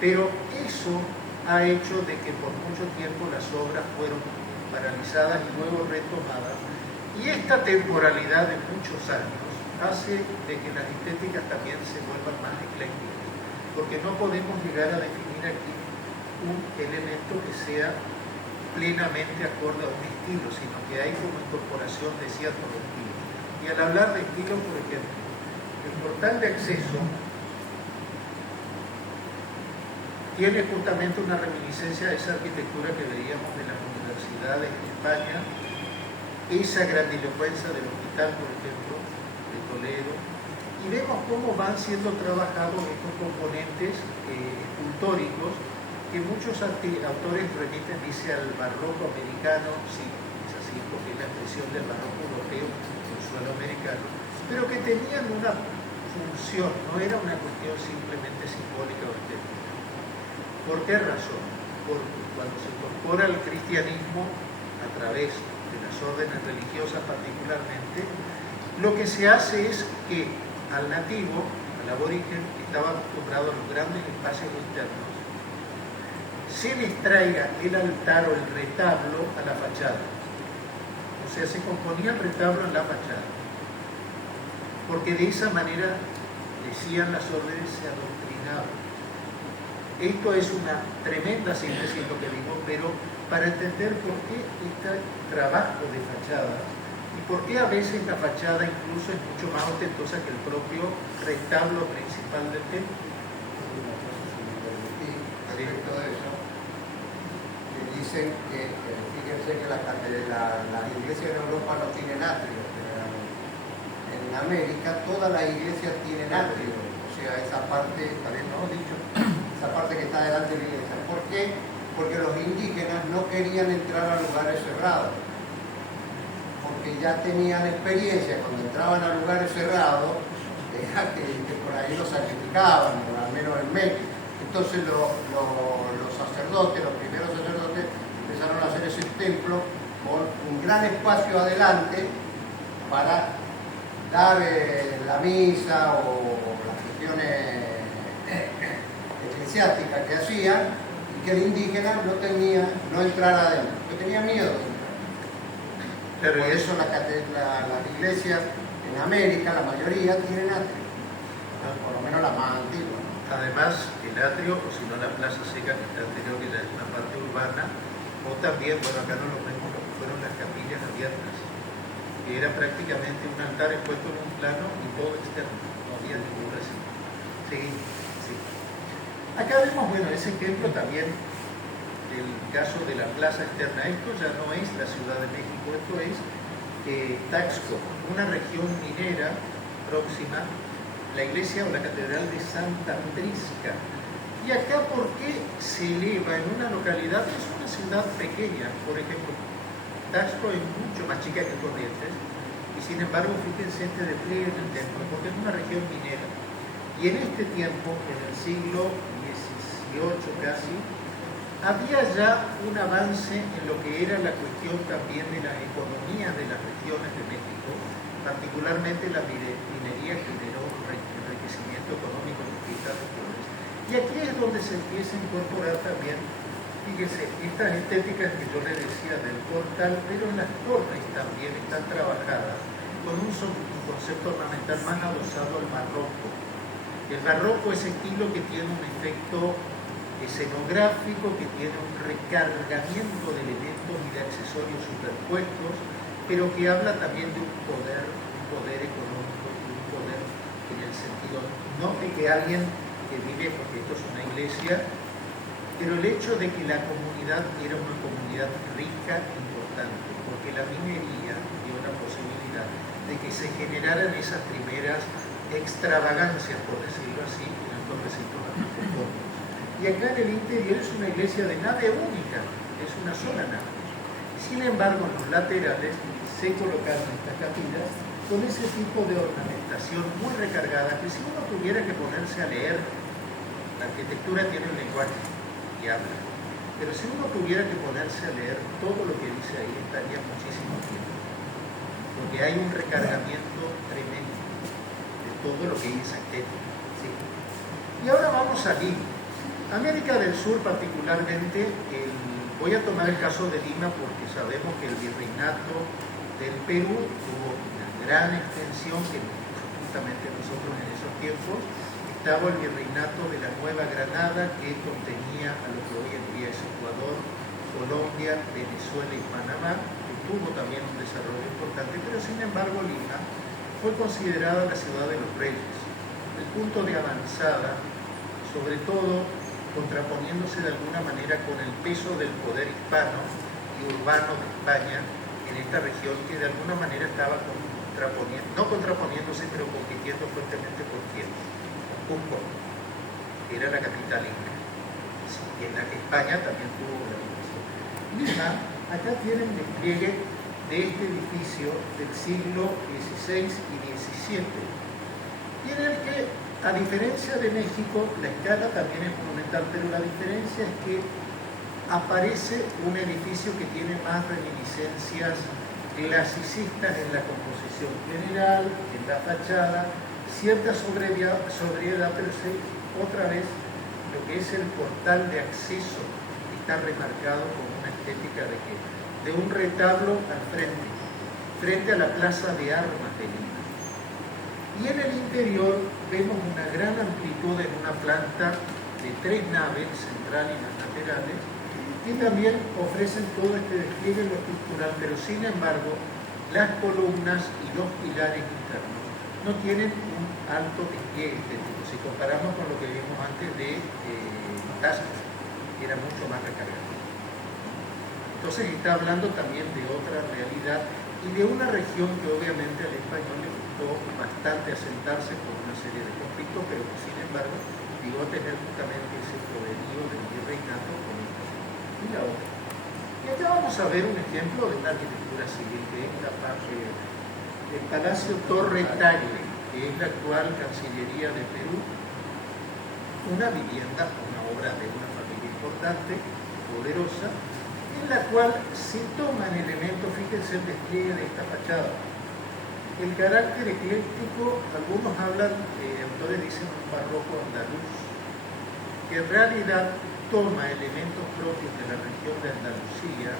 pero eso ha hecho de que por mucho tiempo las obras fueron paralizadas y luego retomadas, y esta temporalidad de muchos años hace de que las estéticas también se vuelvan más eclécticas, porque no podemos llegar a definir aquí un elemento que sea plenamente acorde a un estilo, sino que hay como incorporación de ciertos estilos. Y al hablar de estilos, por ejemplo, el portal de acceso tiene justamente una reminiscencia de esa arquitectura que veíamos de las universidades en España, esa grandilocuencia del hospital, por ejemplo, de Toledo, y vemos cómo van siendo trabajados estos componentes escultóricos que muchos autores remiten, dice, al barroco americano, sí, es así, porque es la expresión del barroco europeo, el suelo americano, pero que tenían una función, no era una cuestión simplemente simbólica o estética. ¿Por qué razón? Porque cuando se incorpora el cristianismo a través de las órdenes religiosas particularmente, lo que se hace es que al nativo, al aborigen, que estaba acostumbrado a los grandes espacios internos, se les traiga el altar o el retablo a la fachada. O sea, se componía el retablo en la fachada, porque de esa manera, decían las órdenes, se adoctrinaba. Esto es una tremenda síntesis lo que digo, pero para entender por qué este trabajo de fachada y por qué a veces la fachada incluso es mucho más ostentosa que el propio retablo principal del templo. Respecto de eso, que dicen que, fíjense que las iglesias en Europa no tienen atrio, en América todas las iglesias tienen atrio, o sea, esa parte, también no dicho, esa parte que está delante de la iglesia. ¿Por qué? Porque los indígenas no querían entrar a lugares cerrados, porque ya tenían experiencia cuando entraban a lugares cerrados, que por ahí los sacrificaban, o al menos en México. Entonces los sacerdotes, los primeros sacerdotes, empezaron a hacer ese templo con un gran espacio adelante para dar la misa o las cuestiones eclesiásticas que hacían, y que el indígena no entrara adentro, porque tenía miedo. Por eso las iglesias en América, la mayoría, tienen atrio, por lo menos la más antigua. Además, el atrio, o si no la plaza seca que está anterior, que ya es una parte urbana, o también, bueno, acá no lo vemos, lo que fueron las capillas abiertas, que era prácticamente un altar expuesto en un plano y todo externo, no había ningún recinto. Seguimos. Sí. Acá vemos, bueno, ese ejemplo también del caso de la plaza externa. Esto ya no es la Ciudad de México, esto es Taxco, una región minera próxima, la iglesia o la catedral de Santa Prisca. Y acá, ¿por qué se eleva en una localidad que es una ciudad pequeña? Por ejemplo, Taxco es mucho más chica que Corrientes, y sin embargo, fíjense este despliegue en el templo, porque es una región minera. Y en este tiempo, en el siglo XVIII casi, había ya un avance en lo que era la cuestión también de la economía de las regiones de México, particularmente la minería generó un enriquecimiento económico en distintas regiones. Y aquí es donde se empieza a incorporar también Fíjese, estas estéticas que yo le decía del portal, pero las torres también están trabajadas con un concepto ornamental más adosado al barroco. El barroco es estilo que tiene un efecto escenográfico, que tiene un recargamiento de elementos y de accesorios superpuestos, pero que habla también de un poder económico, de un poder en el sentido, no de que alguien que vive, porque esto es una iglesia, pero el hecho de que la comunidad era una comunidad rica e importante, porque la minería dio la posibilidad de que se generaran esas primeras extravagancias, por decirlo así, en estos recintos arquitectónicos. Y acá en el interior es una iglesia de nave única, es una sola nave. Sin embargo, en los laterales se colocaron estas capillas con ese tipo de ornamentación muy recargada, que si uno tuviera que ponerse a leer, la arquitectura tiene un lenguaje y habla, pero si uno tuviera que ponerse a leer todo lo que dice ahí, estaría muchísimo tiempo, porque hay un recargamiento tremendo de todo lo que dice estética. ¿Sí? Y ahora vamos a Lima. América del Sur particularmente, voy a tomar el caso de Lima porque sabemos que el virreinato del Perú tuvo una gran extensión, que justamente nosotros en esos tiempos estaba el virreinato de la Nueva Granada, que contenía a lo que hoy en día es Ecuador, Colombia, Venezuela y Panamá, que tuvo también un desarrollo importante, pero sin embargo Lima fue considerada la ciudad de los reyes, el punto de avanzada, sobre todo contraponiéndose de alguna manera con el peso del poder hispano y urbano de España en esta región, que de alguna manera estaba no contraponiéndose, pero compitiendo fuertemente por quién. Cusco, que era la capital inca, y en la que España también tuvo una división. Lima, acá tiene un despliegue de este edificio del siglo XVI y XVII, y en el que, a diferencia de México, la escala también es monumental, pero la diferencia es que aparece un edificio que tiene más reminiscencias clasicistas en la composición general, en la fachada, cierta sobriedad, pero sí, otra vez, lo que es el portal de acceso está remarcado con una estética de un retablo al frente a la plaza de armas de Lima. Y en el interior vemos una gran amplitud en una planta de 3 naves, central y las laterales, que también ofrecen todo este despliegue en lo estructural, pero sin embargo, las columnas y los pilares internos no tienen un alto despliegue estético, si comparamos con lo que vimos antes de Tasco, que era mucho más recargado. Entonces está hablando también de otra realidad y de una región que obviamente al español le costó bastante asentarse por una serie de conflictos, pero que sin embargo llegó a tener justamente ese poderío del virreinato con esta y la otra. Y acá vamos a ver un ejemplo de una arquitectura civil, que es la parte el Palacio Torre Tagle, que es la actual Cancillería de Perú, una vivienda, una obra de una familia importante, poderosa, en la cual se toman elementos, fíjense el despliegue de esta fachada. El carácter ecléctico, algunos hablan, autores dicen un barroco andaluz, que en realidad toma elementos propios de la región de Andalucía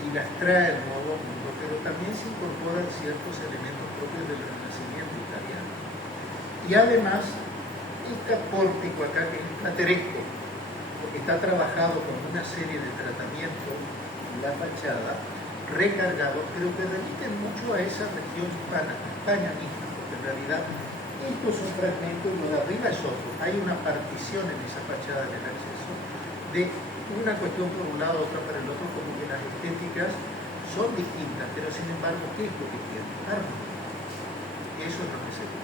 y las trae al Nuevo Mundo, pero también se incorporan ciertos elementos propios del Renacimiento italiano. Y además, este pórtico acá, que es plateresco, porque está trabajado con una serie de tratamientos en la fachada, recargados, pero que remiten mucho a esa región hispana, España misma, porque en realidad esto es un fragmento y lo de arriba es otro. Hay una partición en esa fachada del acceso de una cuestión por un lado, otra para el otro, como que las estéticas son distintas, pero sin embargo, ¿qué es lo que tienen? Armonía. Eso es lo que se ve.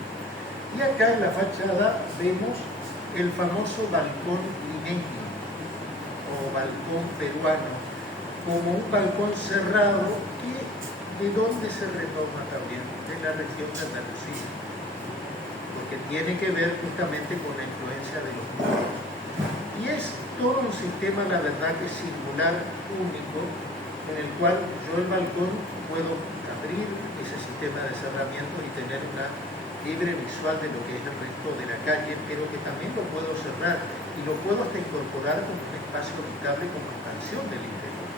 Y acá en la fachada vemos el famoso balcón limeño o balcón peruano, como un balcón cerrado que de dónde se retoma también, de la región de Andalucía, porque tiene que ver justamente con la influencia de los moros. Y es todo un sistema, la verdad, que es singular, único, en el cual yo el balcón puedo abrir ese sistema de cerramiento y tener una libre visual de lo que es el resto de la calle, pero que también lo puedo cerrar y lo puedo hasta incorporar como un espacio habitable como expansión del interior.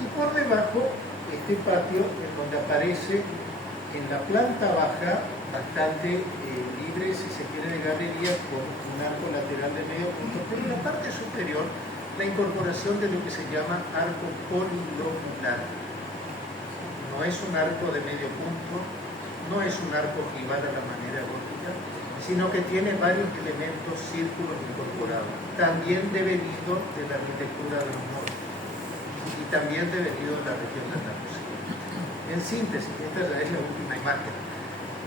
Y por debajo, este patio en donde aparece en la planta baja bastante libre, si se quiere, de galería con un arco lateral de medio punto, pero en la parte superior la incorporación de lo que se llama arco polilocular. No es un arco de medio punto, no es un arco ojival a la manera gótica, sino que tiene varios elementos círculos incorporados, también devenido de la arquitectura de los norte y también devenido de la región de Andalucía. En síntesis, esta ya es la última imagen.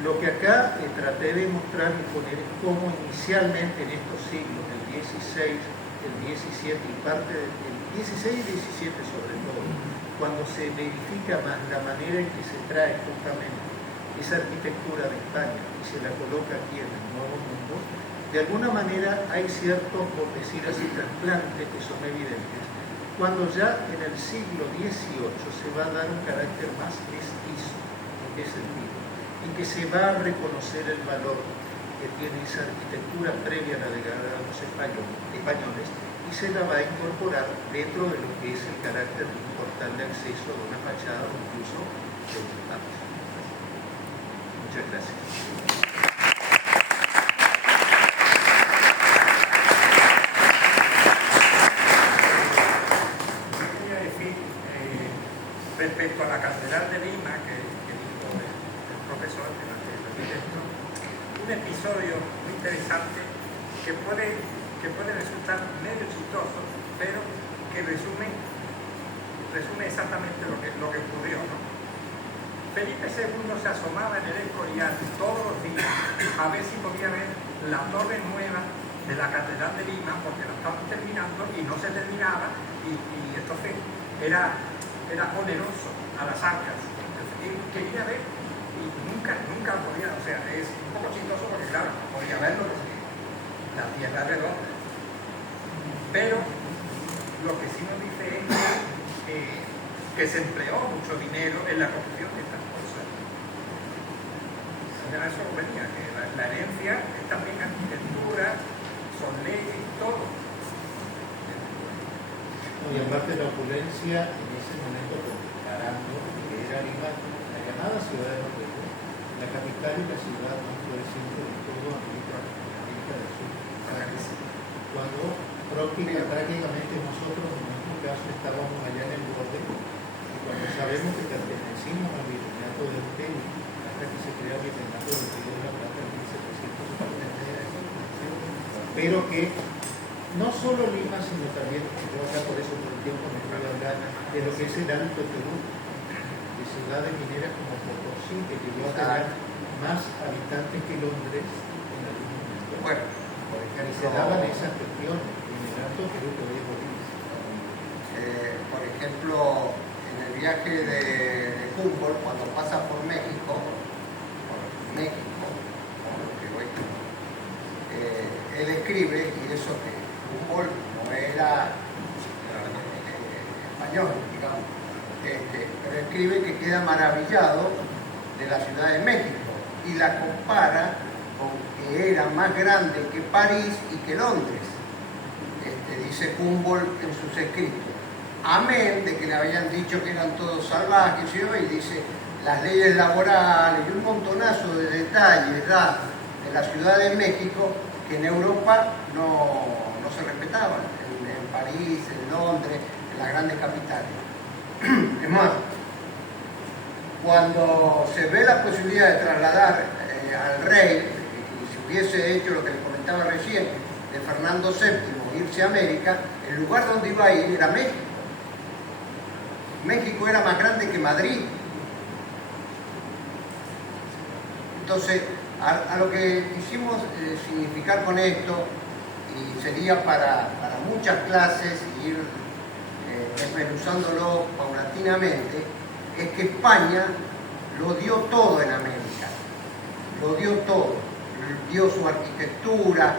Lo que acá traté de mostrar y poner es cómo inicialmente en estos siglos, el XVI, el XVII y parte del XVI y XVII sobre todo, cuando se verifica más la manera en que se trae justamente esa arquitectura de España y se la coloca aquí en el Nuevo Mundo, de alguna manera hay ciertos, por decir así, trasplantes que son evidentes, cuando ya en el siglo XVIII se va a dar un carácter más mestizo. ¿En qué sentido? En que se va a reconocer el valor que tiene esa arquitectura previa a la llegada de los españoles y se la va a incorporar dentro de lo que es el carácter de un portal de acceso de una fachada o incluso de un patio. Muchas gracias. Respecto a la Catedral de Lima, que dijo el profesor, el arquitecto, un episodio muy interesante que puede resultar medio chistoso, pero que resume exactamente lo que ocurrió, ¿no? Felipe II se asomaba en el Escorial todos los días a ver si podía ver la torre nueva de la Catedral de Lima, porque la estaban terminando y no se terminaba, y entonces era oneroso a las arcas. Él quería ver y nunca podía, o sea, es un poco chistoso porque claro, no podía verlo porque la tierra es redonda. Pero lo que sí nos dice es que se empleó mucho dinero en la construcción de estas cosas. A eso venía, que la herencia es también arquitectura, son leyes, todo. Y aparte la opulencia en ese momento, comparando que era Lima, la llamada ciudad de los reyes, la capital y la ciudad más floreciente de toda América del Sur. Cuando prácticamente nosotros, en nuestro caso, estábamos allá en el borde, y cuando sabemos que pertenecimos al virreinato de Urgel, hasta que se crea el virreinato del Río de la Plata en 1770, pero que no solo Lima, sino también, yo acá por eso todo el tiempo me voy a hablar de lo que es el Alto Perú, de ciudades mineras como Potosí, que llegó a tener más habitantes que Londres en algún momento. Bueno, y se daban esas cuestiones en el Alto Perú que hoy es Bolivia. por ejemplo, en el viaje de Humboldt, cuando pasa por México, él escribe, y eso que Humboldt no era español, digamos, pero escribe que queda maravillado de la Ciudad de México y la compara con que era más grande que París y que Londres, dice Humboldt en sus escritos. Amén de que le habían dicho que eran todos salvajes, y dice las leyes laborales y un montonazo de detalles de la Ciudad de México que en Europa no se respetaban, en París, en Londres, en las grandes capitales. Es más, cuando se ve la posibilidad de trasladar al rey, que si hubiese hecho lo que le comentaba recién, de Fernando VII, irse a América, el lugar donde iba a ir era México. México era más grande que Madrid. Entonces, a lo que quisimos significar con esto, y sería para muchas clases, y ir desmenuzándolo paulatinamente, es que España lo dio todo en América, lo dio todo, dio su arquitectura,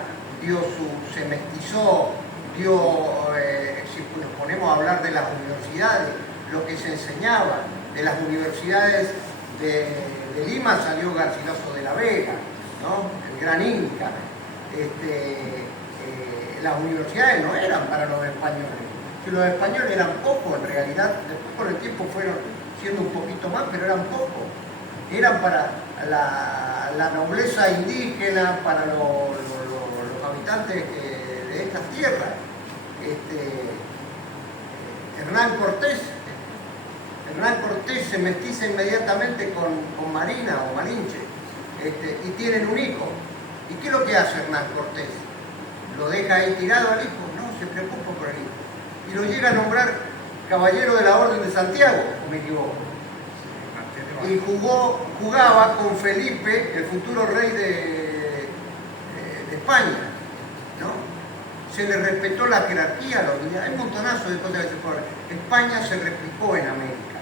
se mestizó, si nos ponemos a hablar de las universidades, lo que se enseñaba, de las universidades de Lima salió Garcilaso de la Vega, ¿no? El gran Inca. Las universidades no eran para los españoles. Si los españoles eran pocos, en realidad, después con el tiempo fueron siendo un poquito más, pero eran pocos. Eran para la nobleza indígena, para los habitantes de estas tierras. Hernán Cortés se mestiza inmediatamente con Marina o Malinche, y tienen un hijo. ¿Y qué es lo que hace Hernán Cortés? ¿Lo deja ahí tirado al hijo? No, se preocupa por el hijo. Y lo llega a nombrar caballero de la Orden de Santiago, o me equivoco. Y jugaba con Felipe, el futuro rey de España, ¿no? Se le respetó la jerarquía, la unidad. Hay un montonazo de cosas que se pueden. España se replicó en América.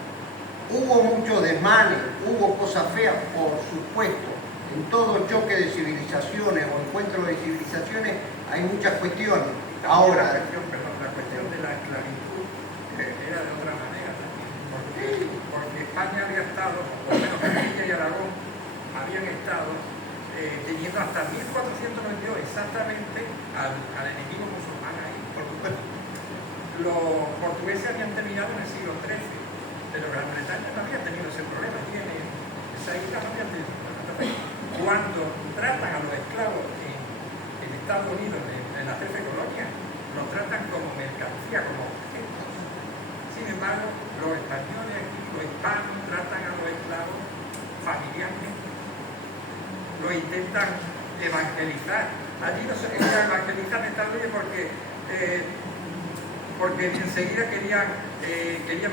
Hubo muchos desmanes, hubo cosas feas, por supuesto. En todo choque de civilizaciones o encuentro de civilizaciones hay muchas cuestiones. Ahora, la cuestión de la esclavitud era de otra manera también. Porque España había estado, por lo menos Castilla y Aragón, habían estado teniendo hasta 1492 exactamente al enemigo musulmán ahí. Por supuesto, los portugueses habían terminado en el siglo XIII, pero Gran Bretaña no había tenido ese problema. Esa isla no había tenido ese problema. Cuando tratan a los esclavos en Estados Unidos, en las 13 colonias, los tratan como mercancía, como objetos. Sin embargo, los españoles aquí, los hispanos, tratan a los esclavos familiarmente. Lo intentan evangelizar. Allí no se quería evangelizar en Estados Unidos porque enseguida querían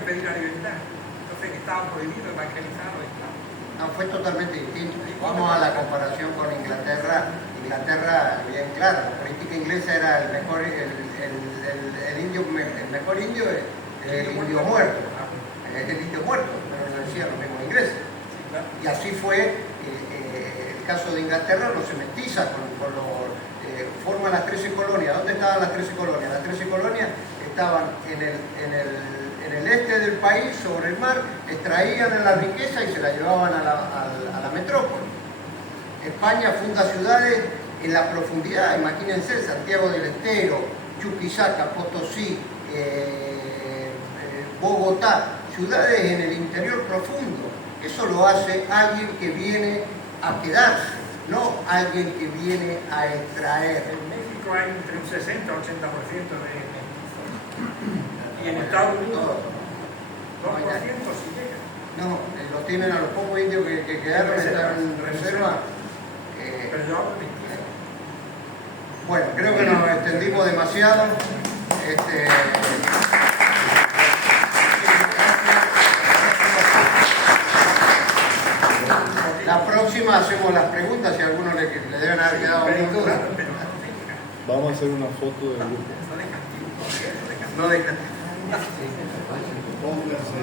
pedir la libertad. Entonces estaba prohibido evangelizar a los esclavos. No, fue totalmente distinto. Vamos a la comparación con Inglaterra. Inglaterra, bien claro, la política inglesa era el mejor indio es el indio muerto. El indio muerto, pero lo decían los mismos ingleses. Y así fue el caso de Inglaterra, no se mestiza forma las 13 colonias. ¿Dónde estaban las 13 colonias? Las 13 colonias estaban en el este del país, sobre el mar, extraían la riqueza y se la llevaban a la metrópoli. España funda ciudades en la profundidad, imagínense, Santiago del Estero, Chuquisaca, Potosí, Bogotá, ciudades en el interior profundo. Eso lo hace alguien que viene a quedarse, no alguien que viene a extraer. En México hay entre un 60 y 80% de mestizos. Y en Estados Unidos, 2% si llega. No, lo tienen a los pocos indios que quedaron, están en reserva. Pero yo hablo de mestizo. Bueno, creo que nos extendimos demasiado. La próxima hacemos las preguntas si a alguno le deben haber quedado dudas. Vamos a hacer una foto del grupo. No dejan. Pónganse.